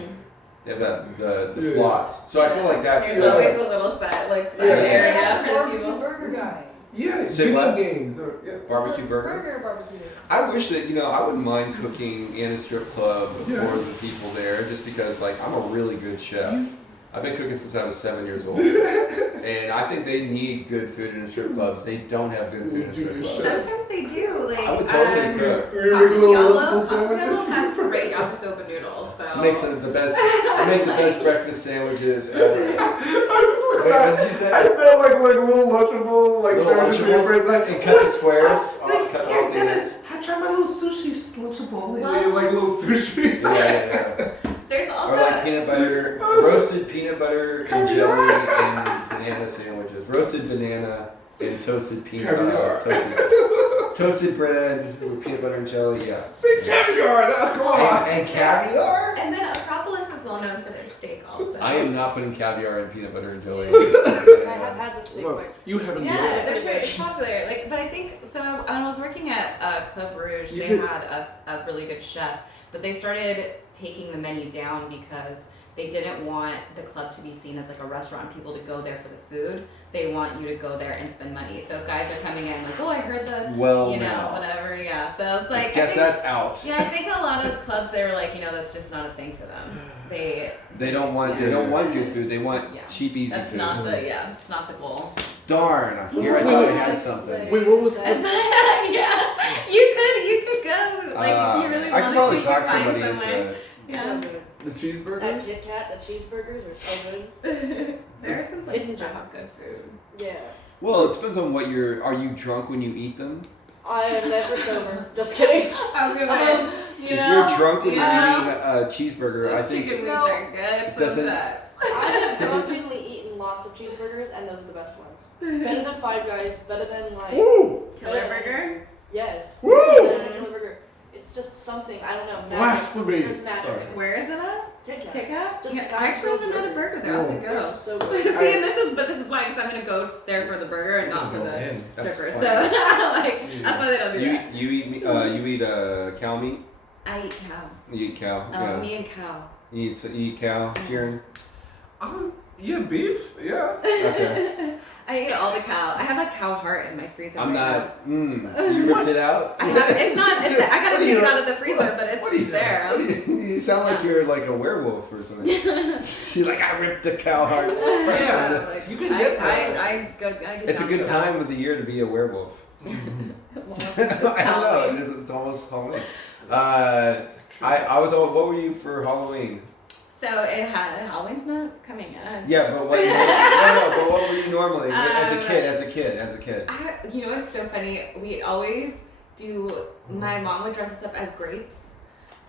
They have the slots. So I feel like that's There's always a little side area for the Barbecue people. burger guy. Yeah, Say video what? games barbecue burger. Barbecue. I wish that I wouldn't mind cooking in a strip club for the people there, just because like I'm a really good chef. I've been cooking since I was 7 years old, and I think they need good food in strip clubs. They don't have good food in strip clubs. Sometimes they do. Like, I would totally cook. Hospital has great yakisoba noodles. So. Makes it the best. I make the best breakfast sandwiches ever. I Wait, what did you say? I know like little lunchable sandwiches for your friends and cut the squares. Hey Dennis, I tried my little sushi lunchable. Well, Like little sushi. Yeah. There's also Or like peanut butter, roasted peanut butter and jelly and banana sandwiches. Roasted banana and toasted Caviar. Toasted bread with peanut butter and jelly. Yeah. Say caviar now, come on. And caviar? and then Acropolis is well known for their steak also. I am not putting caviar in peanut butter and jelly. I have had the steak Look, bites. you haven't Yeah, done they're Pretty very good. popular. Like, but I think so. When I was working at Club Rouge, You they should- had a really good chef, but they started taking the menu down because they didn't want the club to be seen as like a restaurant, people to go there for the food. They want you to go there and spend money. So if guys are coming in like, oh, I heard the, now. whatever, yeah. So it's like, I guess that's out. yeah, I think a lot of clubs, they're like, that's just not a thing for them. They don't want good food. They want cheap, easy That's food. it's not the goal. Darn. Here I thought I had something. Wait, what was But, yeah, you could go. Like if you really I could wanted probably to, you talk could find somebody somewhere. into it. So Yeah. good. The cheeseburger? At Kit Kat, the cheeseburgers are so good. There are some places that have good food. Yeah. Well, it depends on what are you drunk when you eat them? I am never sober. Just kidding. I was gonna say, If you're drunk when you're yeah. eating a cheeseburger, I Those think chicken wings No. are good Doesn't- sometimes. I have drunkenly eaten lots of cheeseburgers, and those are the best ones. Better than Five Guys. Better than like. Woo! Killer burger? Yes. Woo! Better than Killer Burger. It's just something. I don't know. Magic. Blasphemy. There's magic. Sorry. Where is it at? Kit Kat. Kit Kat? Just Yeah, the I actually those haven't had a burgers. burger there. I have to They're go. so See, good. and this is why, because I'm gonna go there for the burger and not for the That's strippers. So, fine. like, that's why they don't do that. you eat cow meat. I eat cow. You eat cow. Yeah. Me and cow. You eat cow, Jaren. Yeah, beef. Yeah. Okay. I eat all the cow. I have a cow heart in my freezer. I'm right not. You ripped it out. Now. It's not. I gotta What do take you- it out of the freezer, but What do it's there. You sound like you're like a werewolf or something. She's like, I ripped the cow heart. Yeah. Like, You can get that. I get It's a down good for that. time of the year to be a werewolf. I don't know. Halloween. It's almost Halloween. I was. What were you for Halloween? So Halloween's not coming yet. Yeah, but what? No, but what were you normally as a kid? It's so funny. We always do. My mom would dress us up as grapes.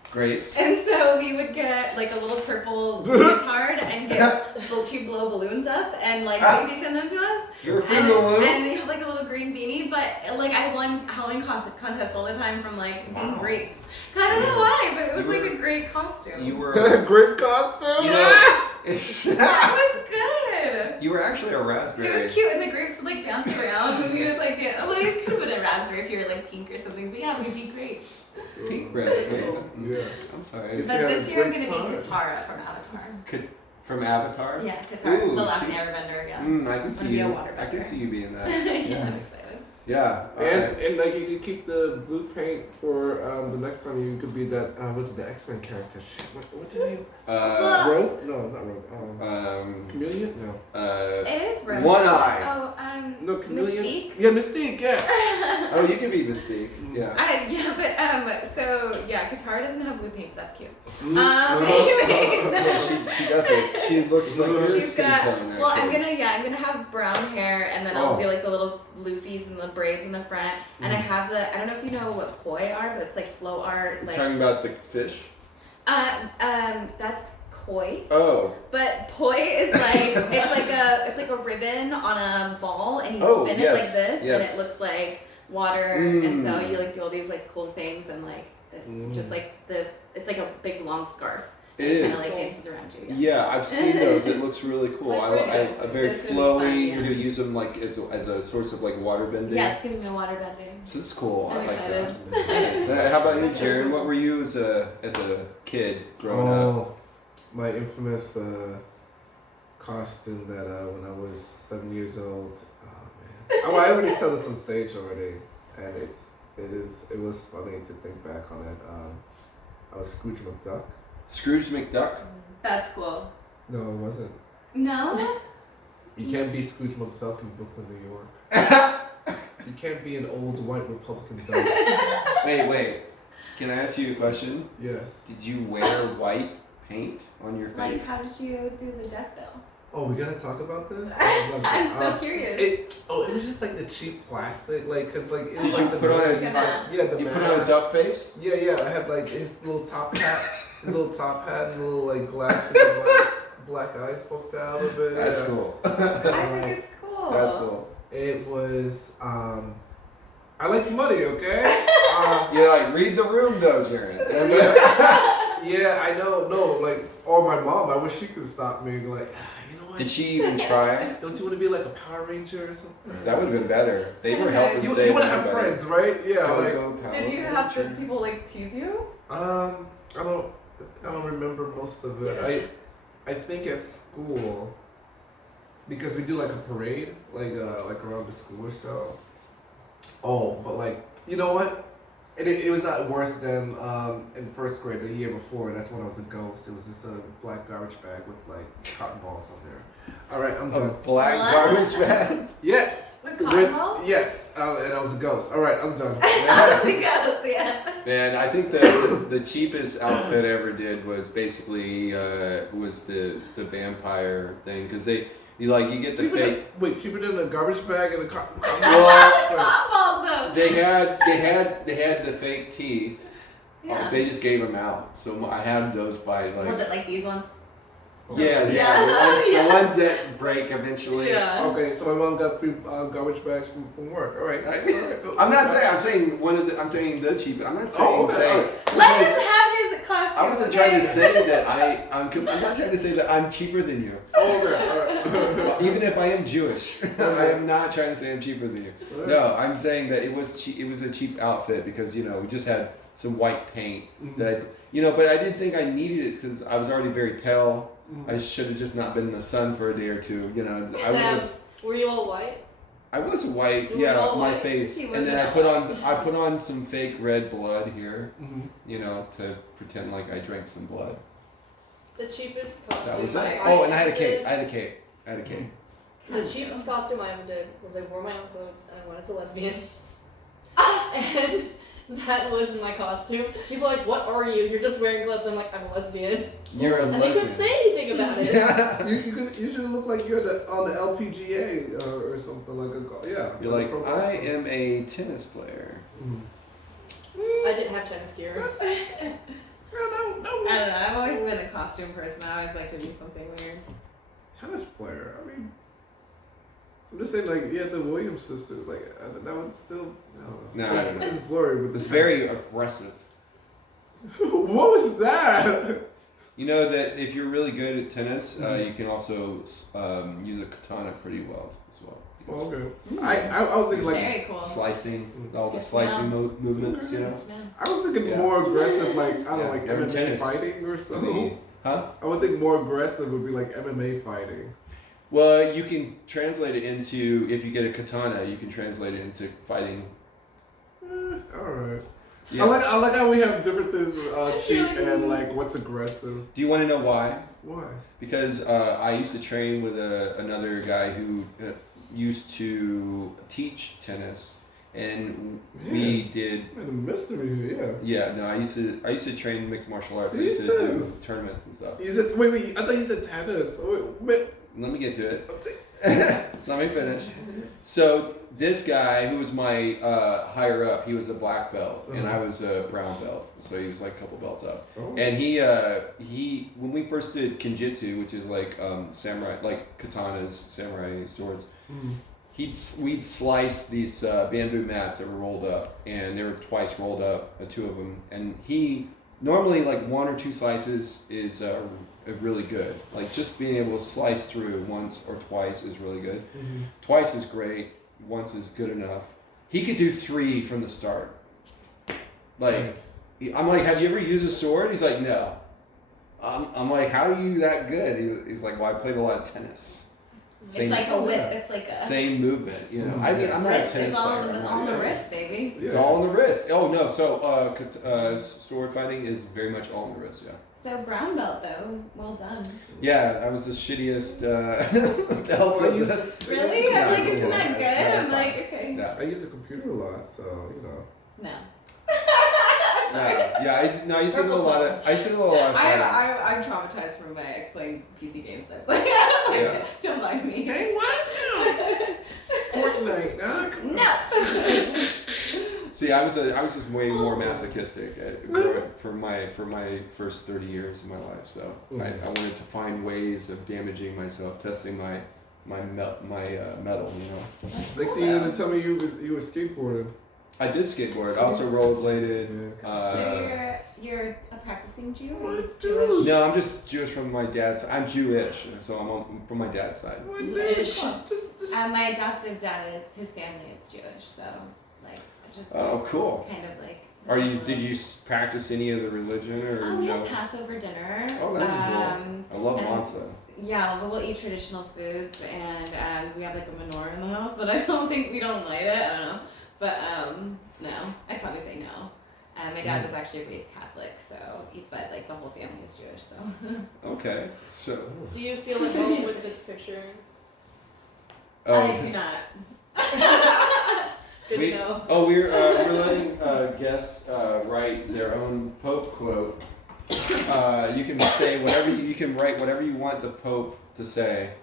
Grapes. And so we would get like a little purple leotard and she'd blow balloons up and like they pin them to us. You're a fruit And balloon. they have like a little green beanie, but like I won Halloween contests all the time from like being grapes. I don't know why, but it was like a great costume. You were. Great costume. You know. That was good. You were actually a It raspberry. was cute, and the grapes would like bounce around, and we would like get. Well, it could have been a raspberry if you were like pink or something, but yeah, we'd be grapes. Pink raspberry. Yeah. I'm sorry. But Yes. this year I'm great gonna be time. Katara from Avatar. From Avatar? Yeah, Katara, Ooh, the last she's- airbender. Yeah. I can I'm see gonna be a you. waterbender. I can see you being that. Yeah, I'm excited. Yeah. And like you could keep the blue paint for the next time you could be that what's the X-Men character? Shit, what's the name? Rogue? No, not Rogue. Chameleon? No. It is Rose. One Eye. Oh, No, Chameleon. Mystique. Yeah, Mystique. Yeah. Oh, you could be Mystique. Yeah. So yeah, Katara doesn't have blue paint. But that's cute. Yeah, she doesn't. She looks like her She's skin got. tone. Well, I'm actually. gonna have brown hair, and then I'll do like the little loopies and the braids in the front, and I have the. I don't know if you know what poi are, but it's like flow art. You're Like. talking about the fish? That's koi. Oh. But poi is like it's like a ribbon on a ball, and you spin it like this, and it looks like water, and so you like do all these like cool things, and like just like it's like a big long scarf. It Kind is. of like dances around you. Yeah, I've seen those. It looks really cool. Like I very This would be flowy. fun, yeah. You're gonna use them like as a source of like water bending. Yeah, it's gonna be water bending. So it's cool. I I'm like excited. that. Nice. How about you, Jaren? What were you as a kid growing up? My infamous costume that when I was 7 years old. Oh man. I already said this on stage already, and it was funny to think back on it. I was Scrooge McDuck. Scrooge McDuck. That's cool. No, it wasn't. No. You can't be Scrooge McDuck in Brooklyn, New York. You can't be an old white Republican duck. Wait. Can I ask you a question? Yes. Did you wear white paint on your Like, face? how did you do the death bill? Oh, we're gonna talk about this? I'm so curious. It was just like the cheap plastic, like, cause like. It Did was you like the put on a mask. Yeah, the You mask. put on a duck face? Yeah. I had like his little top hat, and little like glasses, and black eyes poked out a bit. That's yeah. cool. I think it's cool. That's cool. It was. I like money, okay? You're like, read the room though, Jaren. Yeah, I know. No, like, or my mom. I wish she could stop me. Like, you know what? Did she even try? Don't you want to be like a Power Ranger or something? That would have been better. They were Okay. helping You save want to have everybody. friends, right? Yeah. Like, Go, Power Did you have the Ranger. people like tease you? I don't remember most of it. Yes. I think at school, because we do like a parade, like around the school or so. Oh, but like, you know what? It was not worse than in first grade the year before. That's when I was a ghost. It was just a black garbage bag with like cotton balls on there. All right, I'm A done. black What? garbage bag? Yes. With cotton balls? Yes, and I was a ghost. All right, I'm done. I think that was, yeah. Man, I think the cheapest outfit I ever did was basically was the vampire thing because you get the fake. Cheaper than a garbage bag and a cotton ball. Well, Cotton balls though. they had the fake teeth. Yeah. They just gave them out, so I had those by like. Was it like these ones? Yeah, Yeah. the ones that break eventually. Yeah. Okay, so my mom got free garbage bags from work. All right, nice. All right, cool. I'm saying I'm saying the cheap. I'm not saying Oh, okay, all right. Let him have his costume. I wasn't trying to say that I'm not trying to say that I'm cheaper than you. Oh, okay, all right. Well, even if I am Jewish, I am not trying to say I'm cheaper than you. No, I'm saying that it was cheap. It was a cheap outfit because we just had some white paint that but I didn't think I needed it because I was already very pale. I should have just not been in the sun for a day or two. I Sam, were you all white? I was white, You were all my white? face, He and then wasn't I put on some fake red blood here, Mhm. to pretend like I drank some blood. The cheapest costume That was it. I Oh, and I had a ever cape. did- I had a cape. The cheapest costume I ever did was I wore my own clothes and I went as a lesbian. Ah! And that was my costume. People are like, what are you? You're just wearing clothes. I'm like, I'm a lesbian. You're a And they couldn't lesbian. say anything about it. Yeah. You should look like you're on the LPGA or something like You're like, I am a tennis player. I didn't have tennis gear. I don't know. I've always been a costume person. I always like to do something weird. Tennis player. I mean, I'm just saying, like, the Williams sisters, like, that one's still. No, it's blurry, but It's very aggressive. What was that? You know that if you're really good at tennis, you can also use a katana pretty well as well. Oh, okay. I was thinking like very cool. Slicing, all the slicing movements, you know. I was thinking more aggressive, like I don't know, like They're MMA tennis. fighting or something. Huh? I would think more aggressive would be like MMA fighting. Well, you can translate it into, if you get a katana, you can translate it into fighting. Alright. Yeah. I like how we have differences cheap and like what's aggressive. Do you want to know why? Why? Because I used to train with another guy who used to teach tennis, and we did. It's been a mystery, yeah. Yeah, no, I used to train mixed martial arts. I used to do tournaments and stuff. Wait, I thought you said tennis. Wait. Let me get to it. Let me finish. So this guy, who was my higher up, he was a black belt, and I was a brown belt. So he was like a couple belts up. Oh. And he when we first did Kinjitsu, which is like samurai, like katanas, samurai swords. We'd slice these bamboo mats that were rolled up, and they were twice rolled up, 2 of them. And he normally like 1 or 2 slices is really good. Like just being able to slice through once or twice is really good. Twice is great. Once is good enough. He could do 3 from the start. Like, nice. I'm like, have you ever used a sword? He's like, no. I'm like, how are you that good? He's like, well, I played a lot of tennis. It's like a whip. It's like a same movement, you know. I mean, I'm not a tennis player. It's all on the wrist, baby. It's all on the wrist. Oh no, so sword fighting is very much all on the wrist, yeah. So brown belt though, well done. Yeah, I was the shittiest belt. Really? I'm like, isn't that good? I'm like, okay. Yeah. I use a computer a lot, so you know. No. I used to do a lot of fighting. I'm traumatized from my ex-playing PC games I play. Don't mind me. Hey, what? Fortnite, no. See, I was just way more masochistic for my first 30 years of my life. So I wanted to find ways of damaging myself, testing my metal. You know. Next thing you tell me you were skateboarding. I did skateboard. I also rollerbladed. So you're a practicing Jew? Jewish? No, I'm just Jewish from my dad's. I'm Jewish, so I'm from my dad's side. Jewish. My adoptive dad his family is Jewish, so like just. Oh, cool. Kind of like. Did you practice any of the religion or? We had Passover dinner. Oh, that's cool. I love matzah. Yeah, we'll eat traditional foods, and we have like a menorah in the house, but I don't think we don't light it. I don't know. But no, I'd probably say no. My dad was actually raised Catholic, but like the whole family is Jewish, so. Okay, so. Do you feel at home with this picture? I do not. We're letting guests write their own Pope quote. You can say whatever you can write whatever you want the Pope to say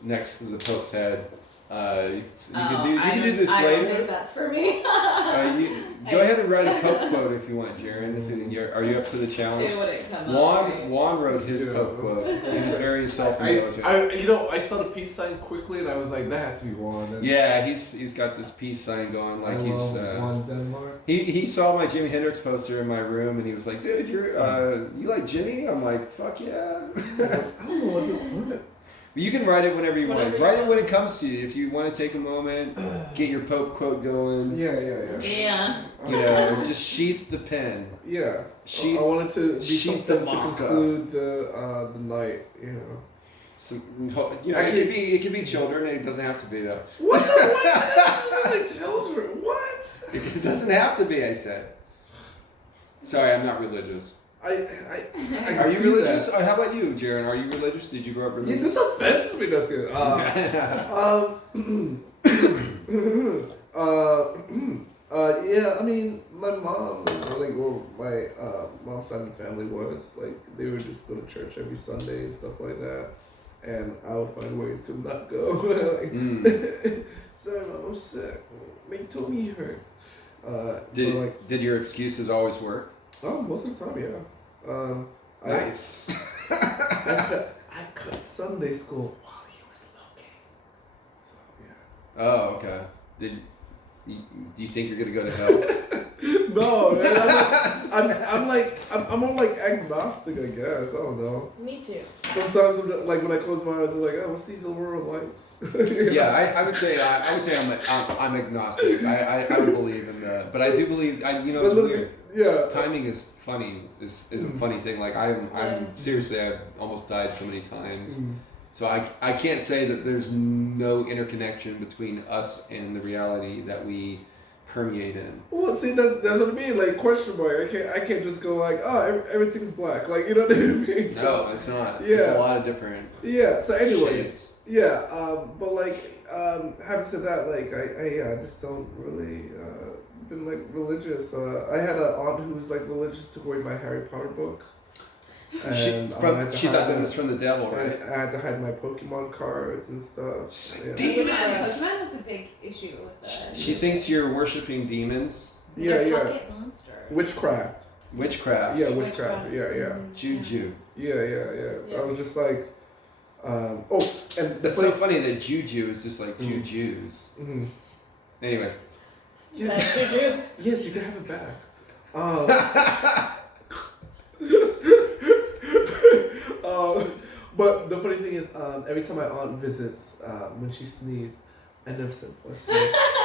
next to the Pope's head. You can do this later. I don't think that's for me. Go ahead and write a Pope quote if you want, Jaren. Are you up to the challenge? It wouldn't come up. Juan wrote his Pope quote. He was very self-indulgent. I saw the peace sign quickly and I was like, that has to be Juan. Yeah, he's got this peace sign going like he's. Juan Denmark. He saw my Jimi Hendrix poster in my room and he was like, dude, you like Jimmy? I'm like, fuck yeah. I don't know what to put. You can write it whenever you want. Write it when it comes to you. If you want to take a moment, get your Pope quote going. Yeah. You know, just sheath the pen. Yeah. I wanted to be something to conclude the night. You know. So, it could be children. It doesn't have to be though. What? What? Children? What? It doesn't have to be. I said. Sorry, I'm not religious. Are you religious? How about you, Jaren? Are you religious? Did you grow up religious? Yeah, this offends me. That's good. Yeah. I mean, my mom, my mom's side of the family was like they would just go to church every Sunday and stuff like that, and I would find ways to not go. Sorry, Mom, I'm sick. My tummy hurts. Did your excuses always work? Oh, most of the time, yeah. Nice. I cut Sunday school while he was looking. So, yeah. Oh, okay. Do you think you're gonna go to hell? No, man. I'm more like agnostic, I guess. I don't know. Me too. Sometimes I'm just, like when I close my eyes, I'm like, oh, what's these aurora lights? Yeah, I would say I'm agnostic. I don't believe in the, but I do believe it's weird. Yeah. Timing is funny. Is a funny thing. Like I'm seriously, I've almost died so many times. So I can't say that there's no interconnection between us and the reality that we permeate in. Well, see, that's what I mean. Like question mark. I can't just go like, oh, everything's black. Like you know what I mean? So, No, it's not. Yeah. It's a lot of different. Yeah. So, anyways, shades. yeah. But like, having said that, like, I just don't really been like religious. I had an aunt who was like religious, took away my Harry Potter books. And She thought that was from the devil, right? I had to hide my Pokemon cards and stuff. She's like, yeah. demons! That was a big issue with that. She thinks you're worshiping demons. They're Yeah. pocket monsters. Witchcraft. Witchcraft. Yeah, witchcraft. Yeah. Juju. Yeah. So I was just like, and It's so funny that juju is just like two Jews. Mm-hmm. Anyways. Yes. Juju. Yes, you can have it back. But the funny thing is, every time my aunt visits, when she sneezed, I never said bless you.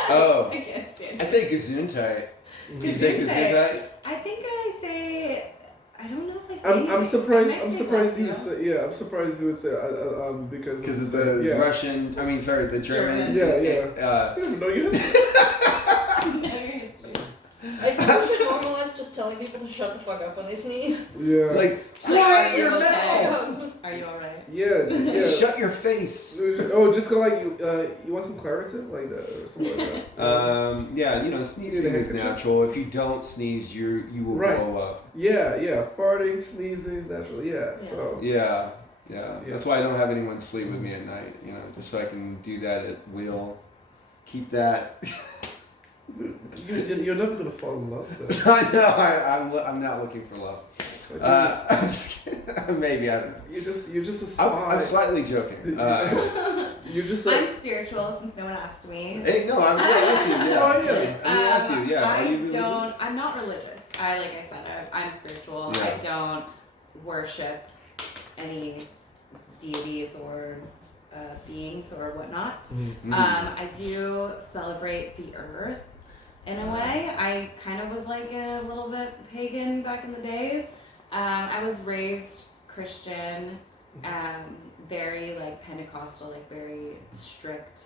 Oh. I can't stand I it. say gesundheit. Do you say Gesundheit. gesundheit? I think I say. I don't know if I say. I'm surprised. I might I'm say surprised you bless say. Yeah, I'm surprised you would say. Because It's the Russian. I mean, sorry, the German. Yeah. Uh, I don't know you. No, you're used to it. I think we should normalize just telling people to shut the fuck up when they sneeze. Yeah. like, Are quiet you your okay? mouth. Are you alright? Yeah. Shut your face. Oh, just go like you want some Claritin like that or something like that. Yeah, sneezing is natural. If you don't sneeze, you will blow up. Yeah. Farting, sneezing is natural. Yeah. So. Yeah. That's why I don't have anyone sleep with me at night. Just so I can do that at will. Keep that. You're never gonna fall in love. Though. I know. I'm not looking for love. I'm just kidding. Maybe I don't know. You're just a spy. I'm slightly joking. You're just like. I'm spiritual since no one asked me. Hey, no, I'm gonna ask you. Yeah. Oh, yeah. I'm gonna ask you. Yeah. Are you religious? I'm not religious. Like I said, I'm spiritual. Yeah. I don't worship any deities or beings or whatnot. Mm-hmm. I do celebrate the earth in a way. I kind of was like a little bit pagan back in the days. I was raised Christian, very like Pentecostal, like very strict.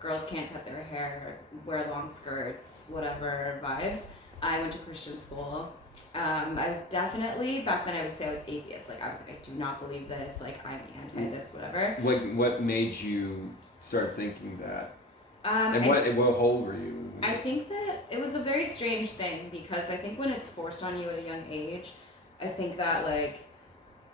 Girls can't cut their hair, wear long skirts, whatever vibes. I went to Christian school. I was definitely, back then I would say I was atheist. Like I was like, I do not believe this, like I'm anti this, whatever. What made you start thinking that? And what hold were you? I think that it was a very strange thing because I think when it's forced on you at a young age, I think that like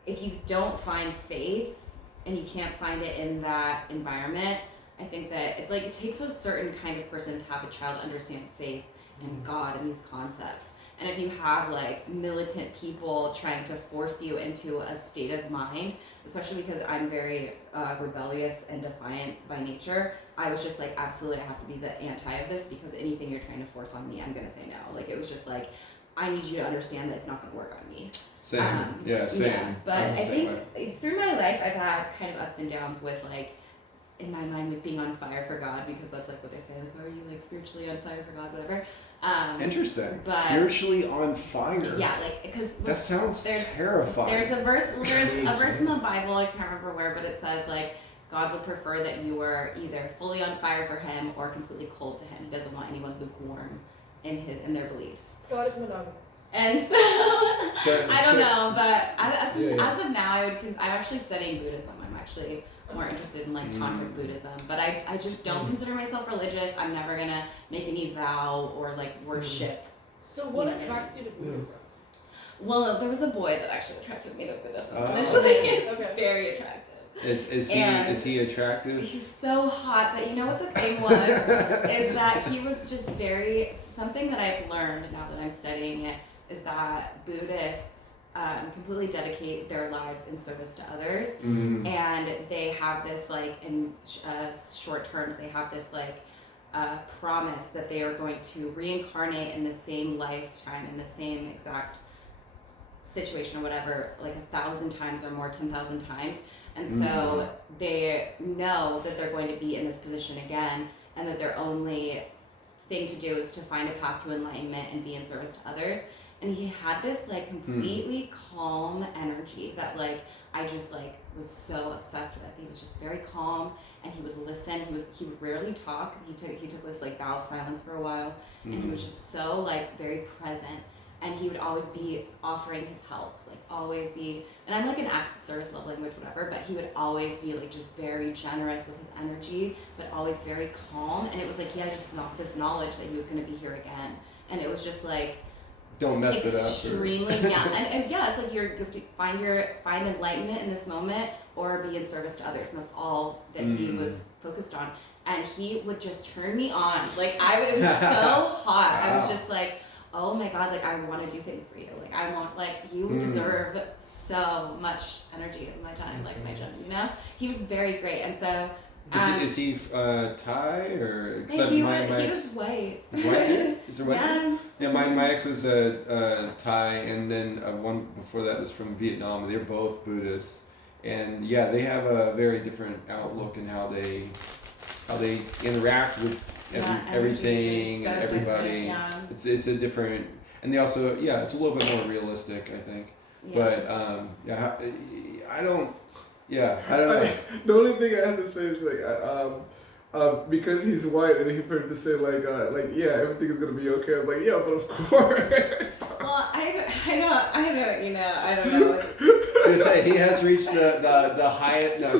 if you don't find faith and you can't find it in that environment, I think that it's like it takes a certain kind of person to have a child understand faith and God and these concepts. And if you have like militant people trying to force you into a state of mind, especially because I'm very rebellious and defiant by nature, I was just like, absolutely, I have to be the anti of this because anything you're trying to force on me, I'm going to say no. Like it was just like, I need you to understand that it's not going to work on me. Same. Same. Yeah, but I think through my life, I've had kind of ups and downs with like, in my mind with being on fire for God, because that's like what they say, like, oh, are you like spiritually on fire for God, whatever. Interesting. But, spiritually on fire. Yeah, like because that sounds terrifying. There's a verse in the Bible, I can't remember where, but it says like God would prefer that you were either fully on fire for Him or completely cold to Him. He doesn't want anyone lukewarm in their beliefs. God is monogamous. And so I don't know, but as of now, I'm actually studying Buddhism. I'm actually more interested in like tantric Buddhism, but I just don't consider myself religious. I'm never gonna make any vow or like worship. So what attracts you to Buddhism? Well, there was a boy that actually attracted me to Buddhism. Initially, it's very attractive. Is he attractive? He's so hot, but you know what the thing was is that he was just something that I've learned now that I'm studying it is that Buddhists completely dedicate their lives in service to others, and they have this like in short terms they have this like promise that they are going to reincarnate in the same lifetime, in the same exact situation or whatever, like 1,000 times or more, 10,000 times. And so they know that they're going to be in this position again, and that their only thing to do is to find a path to enlightenment and be in service to others. And he had this like completely calm energy that like I just like was so obsessed with. He was just very calm, and he would listen. He would rarely talk. He took this like vow of silence for a while, and he was just so like very present. And he would always be offering his help, like always be, and I'm like an acts of service, love language, whatever, but he would always be like just very generous with his energy, but always very calm. And it was like he had just this knowledge that he was going to be here again. And it was just like, don't mess it up. Extremely, yeah. And yeah, it's like you have to find enlightenment in this moment or be in service to others. And that's all that he was focused on. And he would just turn me on. Like it was so hot. I was just like, oh my God, like I want to do things for you. Like I want, like you deserve so much energy of my time, like my gem, you know? He was very great. And so is he Thai or he was white. He's white too? Is there white? Yeah. Yeah, my ex was Thai, and then one before that was from Vietnam. They're both Buddhists, and yeah, they have a very different outlook in how they interact with everything and everybody. Yeah. It's a different, and they also it's a little bit more realistic, I think. Yeah. But I don't know. The only thing I have to say is like because he's white and he heard to say like everything is gonna be okay. I was like, yeah, but of course. Well, I don't know. I was gonna say he has reached the highest. No,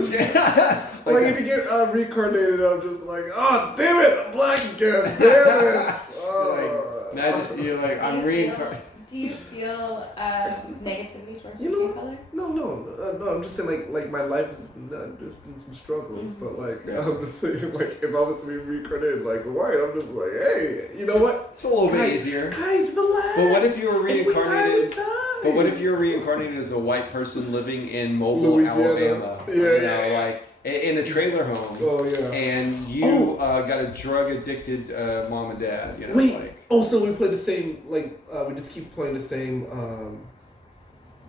like if you get reincarnated, I'm just like, oh damn it, I'm black again, damn it. Imagine you're like, I'm reincarnated. Do you feel negativity towards You your know, skin color? No. I'm just saying like my life has been there's been some struggles, but like I'm just saying like if I was to be reincarnated like white, I'm just like, hey, you know what? It's a little bit easier. Guys, relax. But what if you were reincarnated? If we die. But what if you were reincarnated as a white person living in Mobile, Alabama? Like in a trailer home. Oh yeah. And you got a drug addicted mom and dad. You know. Wait. Like, also, we play the same we just keep playing the same.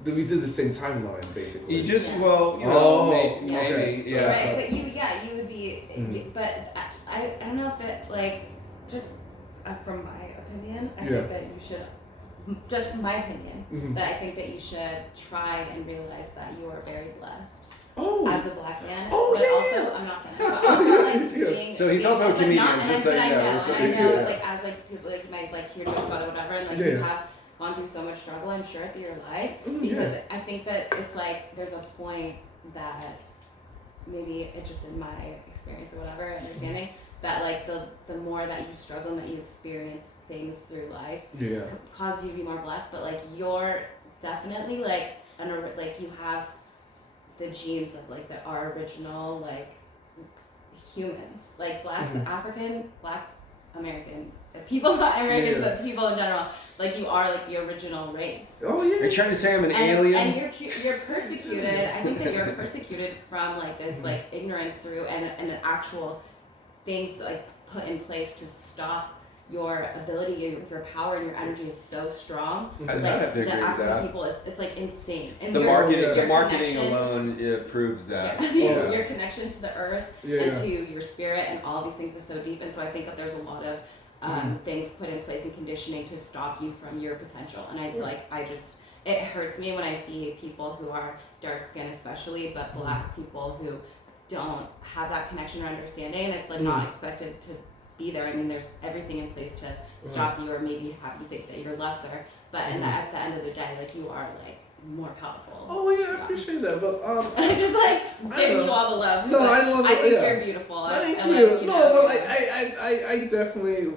We do the same timeline basically. you just maybe okay. yeah. Right, but you would be. But I don't know if it like just from my opinion, I think that you should. Just from my opinion, but I think that you should try and realize that you are very blessed as a black man. Also, I'm not gonna. But also, like, being, so he's also a comedian, just so you know. I know, like as like people like might like hear jokes about it, whatever, and like you have gone through so much struggle, I'm sure, through your life, because I think that it's like there's a point that maybe it just in my experience or whatever, understanding that like the more that you struggle and that you experience things through life cause you to be more blessed, but like you're definitely like you have the genes of like our original like humans, like black Americans, people in general, like you are like the original race. Oh yeah. Are you trying to say I'm an alien? And you're persecuted. I think that you're persecuted from like this like ignorance through and the actual things like put in place to stop your ability, your power, and your energy is so strong. I like have to the agree with African that. people is like insane. And The marketing connection, alone proves that. Your connection to the earth and to your spirit and all these things are so deep. And so I think that there's a lot of things put in place and conditioning to stop you from your potential. And I feel like it hurts me when I see people who are dark skinned especially, but black people who don't have that connection or understanding, and it's like not expected to be there. I mean, there's everything in place to stop you or maybe have you think that you're lesser, but at the end of the day, like you are like more powerful. Oh yeah, I appreciate that, but I just like giving you all the love. No, I love it. I think you're beautiful. Thank and, you. like, But like I definitely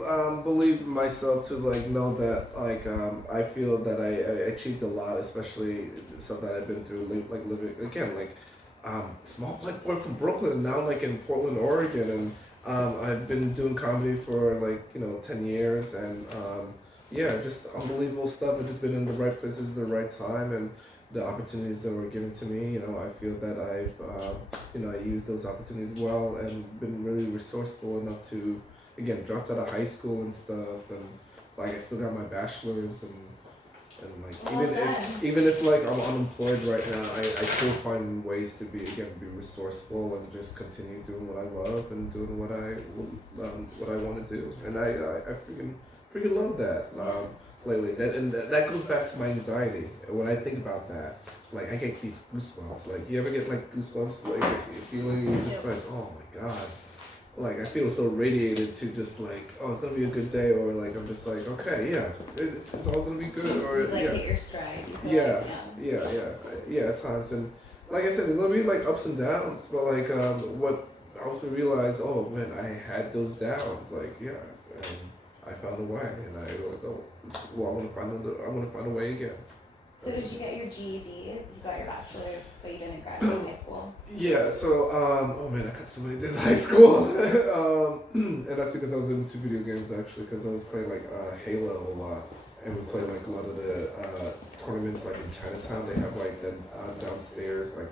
believe in myself to like know that like I feel that I achieved a lot, especially stuff that I've been through, like living again like small black boy from Brooklyn, and now like in Portland, Oregon, and I've been doing comedy for like 10 years, and just unbelievable stuff. I've just been in the right places at the right time, and the opportunities that were given to me, I feel that I've I used those opportunities well and been really resourceful enough to again, dropped out of high school and stuff, and like I still got my bachelor's, and like even if like I'm unemployed right now, I still find ways to be resourceful and just continue doing what I love and doing what I want to do, and I freaking love that lately. That goes back to my anxiety. When I think about that, like I get these goosebumps. Like you ever get like goosebumps, like feeling you're just like, oh my god. Like I feel so radiated to just like, oh, it's gonna be a good day, or like I'm just like, okay, yeah, it's all gonna be good, or like yeah, hit your stride. Yeah, at times, and like I said, there's gonna be like ups and downs, but like what I also realized, oh man, I had those downs, like yeah, and I found a way, and I like, oh, well, I want to find a way again. So did you get your GED? You got your bachelor's, but you didn't graduate high school? Yeah, so, oh man, I got so many days of high school. And that's because I was into video games, actually, because I was playing, like, Halo a lot. And we played, like, a lot of the tournaments, like, in Chinatown. They have, like, then downstairs, like,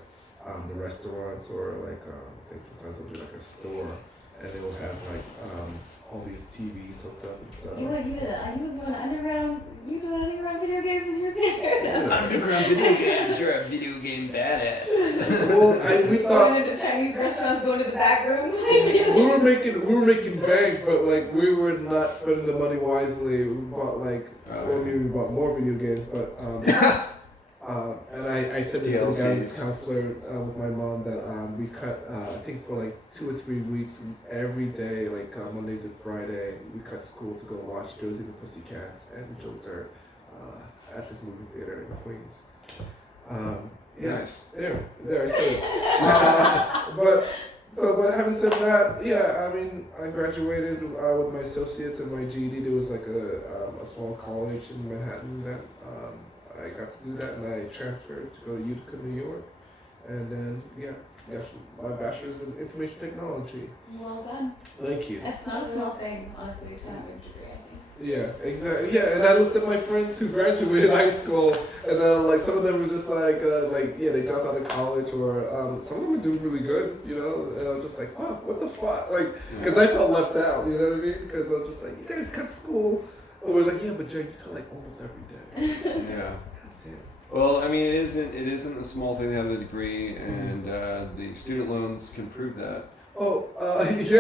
the restaurants, or, like, I think sometimes it'll be, like, a store. And they will have, like, all these TVs hooked up and stuff. He was doing underground video games when you was younger. Underground video games, you're a video game badass. Well, we thought going into Chinese restaurants, going to the back room. we were making bank, but like we were not spending the money wisely. We bought like we bought more video games, but and I said this to the guidance counselor with my mom that we cut I think for like 2 or 3 weeks every day, like Monday to Friday, we cut school to go watch Josie and the Pussycats and Joker at this movie theater in Queens. Yeah, Nice. There I said it. But having said that, yeah, I mean, I graduated with my associates and my GED. There was like a small college in Manhattan that I got to do that, and I transferred to go to Utica, New York, and then got my bachelor's in information technology. Well done. Thank you. That's not a small thing, honestly, to have a degree, I think. Yeah, exactly. Yeah, and I looked at my friends who graduated high school, and like some of them were just like they dropped out of college, or some of them were doing really good, you know. And I'm just like, fuck, what the fuck, like, because I felt left out, you know what I mean? Because I'm just like, you guys cut school, and we're like, yeah, but Jay, you cut like almost every day. Yeah. Well, I mean, it isn't a small thing to have a degree, and the student loans can prove that. Oh, I think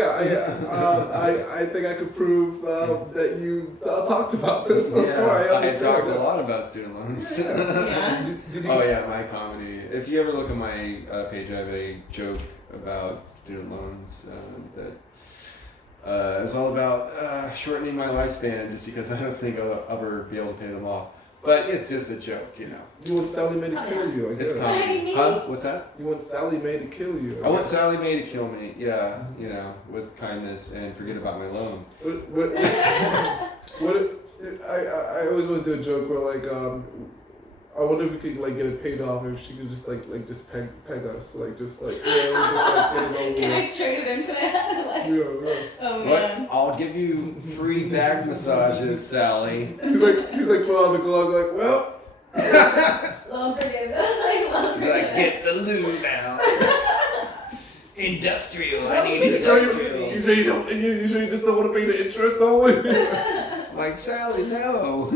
I could prove that you talked about this before. I talked a lot about student loans. Yeah. Did you? Oh yeah, my comedy. If you ever look at my page, I have a joke about student loans that is all about shortening my lifespan, just because I don't think I'll ever be able to pay them off. But it's just a joke, you know. You want Sally Mae to kill you, I guess. It's comedy. Huh? What's that? You want Sally Mae to kill you. I want Sally Mae to kill me, yeah, you know, with kindness, and forget about my loan. I always want to do a joke where like I wonder if we could like get it paid off, if she could just just peg us, like just like just like get it over. Can I trade it in for that? Like, yeah. Oh What? man. I'll give you free back massages, Sally. She's like put on the glove, like, well. Loan forgive. She's like, get the lube out. Industrial. I need industrial. You sure you just don't want to pay the interest though? Like, Sally, no.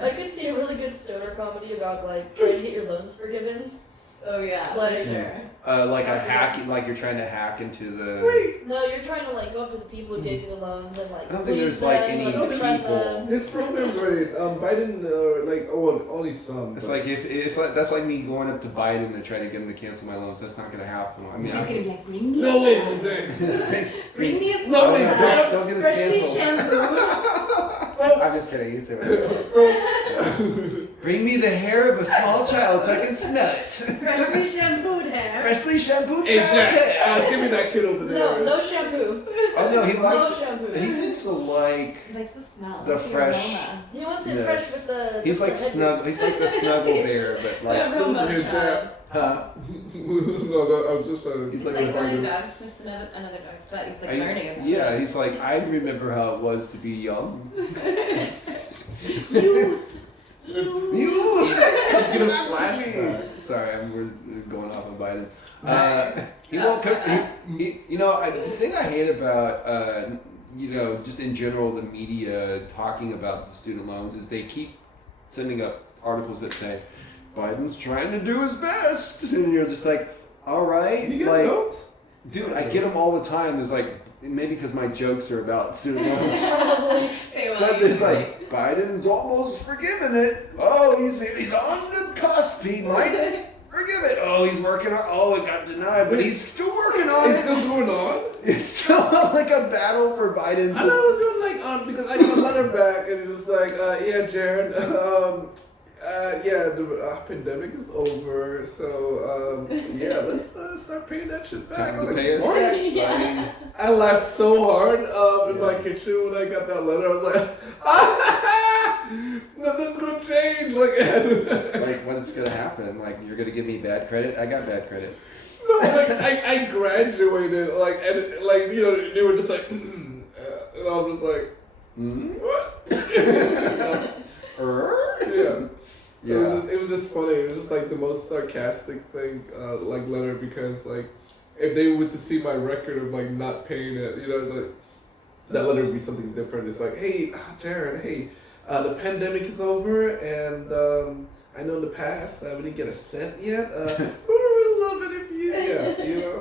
I could see a really good stoner comedy about like trying to get your loans forgiven. Oh yeah, Like- for sure. Like a hack, like you're trying to hack into the. No, you're trying to like go up to the people who gave you the loans and like I don't think please there's, like, them, any befriend people. them. This program's right. Biden, only some. It's like that's like me going up to Biden and trying to get him to cancel my loans. That's not gonna happen. I mean, He's gonna be like, bring me No a way, shampoo. Jose. Bring me a No, small he's bottle, don't get us freshly canceled. shampooed. I'm just kidding. You say whatever. Bring me the hair of a small child so I can smell it. Freshly shampooed hair. Freshly shampooed Hey, child's hair. Jack, give me that kid over there. No shampoo. Oh no, he likes. No shampoo. He seems to like. He likes the smell. The the fresh- aroma. He wants it Yes. fresh with the. He's like the snug. headpiece. He's like the snuggle bear, but The like. aroma Listen to child. Jack. Huh? No, I'm just trying to. He's It's like like a when a hard- dog sniffs another dog's butt. He's like learning about Yeah, it. he's like, I remember how it was to be young. You! Let's get a Back to me. flashback. Sorry, we're going off on Biden. He won't cook. The thing I hate about just in general, the media talking about the student loans is they keep sending up articles that say, Biden's trying to do his best. And you're just like, all right. You get those? Dude, I get them all the time. There's like, maybe because my jokes are about student loans. But there's like, Biden's almost forgiven it. Oh, he's on the cusp. He might forgive it. Oh, he's working on. Oh, it got denied, but he's still working on it. It's still going on. It's still like a battle for Biden. I know I was doing like because I got a letter back and it was like, yeah, Jaren, the pandemic is over, so yeah, let's start paying that shit back. Time to pay us back. Yeah. I laughed so hard in my kitchen when I got that letter. I was like, nothing's gonna change. Like, it hasn't. Like, what's gonna happen? Like, you're gonna give me bad credit? I got bad credit. No, like I graduated, like, and like they were just like, and I was just like, what? Yeah. So it was just funny. It was just like the most sarcastic thing, like letter, because like if they were to see my record of like not paying it, like that letter would be something different. It's like, hey, Jaren, hey, the pandemic is over, and I know in the past we didn't get a cent yet. We would love it if you,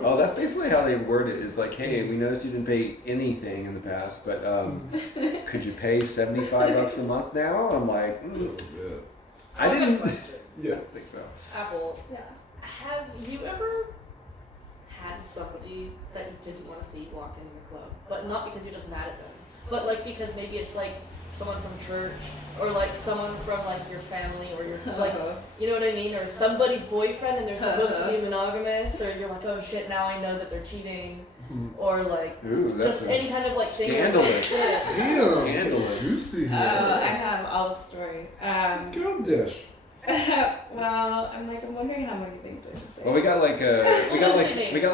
Oh, that's basically how they word it. Is like, hey, we noticed you didn't pay anything in the past, but could you pay $75 a month now? I'm like, I didn't. Yeah, I think so. Apple. Yeah. Have you ever had somebody that you didn't want to see walk in the club, but not because you're just mad at them, but like because maybe it's like someone from church or like someone from like your family or your like you know what I mean, or somebody's boyfriend and they're supposed to be monogamous, or you're like, oh shit, now I know that they're cheating, or like just any kind of like thing. Scandalous. Damn. Scandalous. Juicy. Oh, I have all the stories. Girl dish. Well, I'm wondering how many things I should say. Well, we got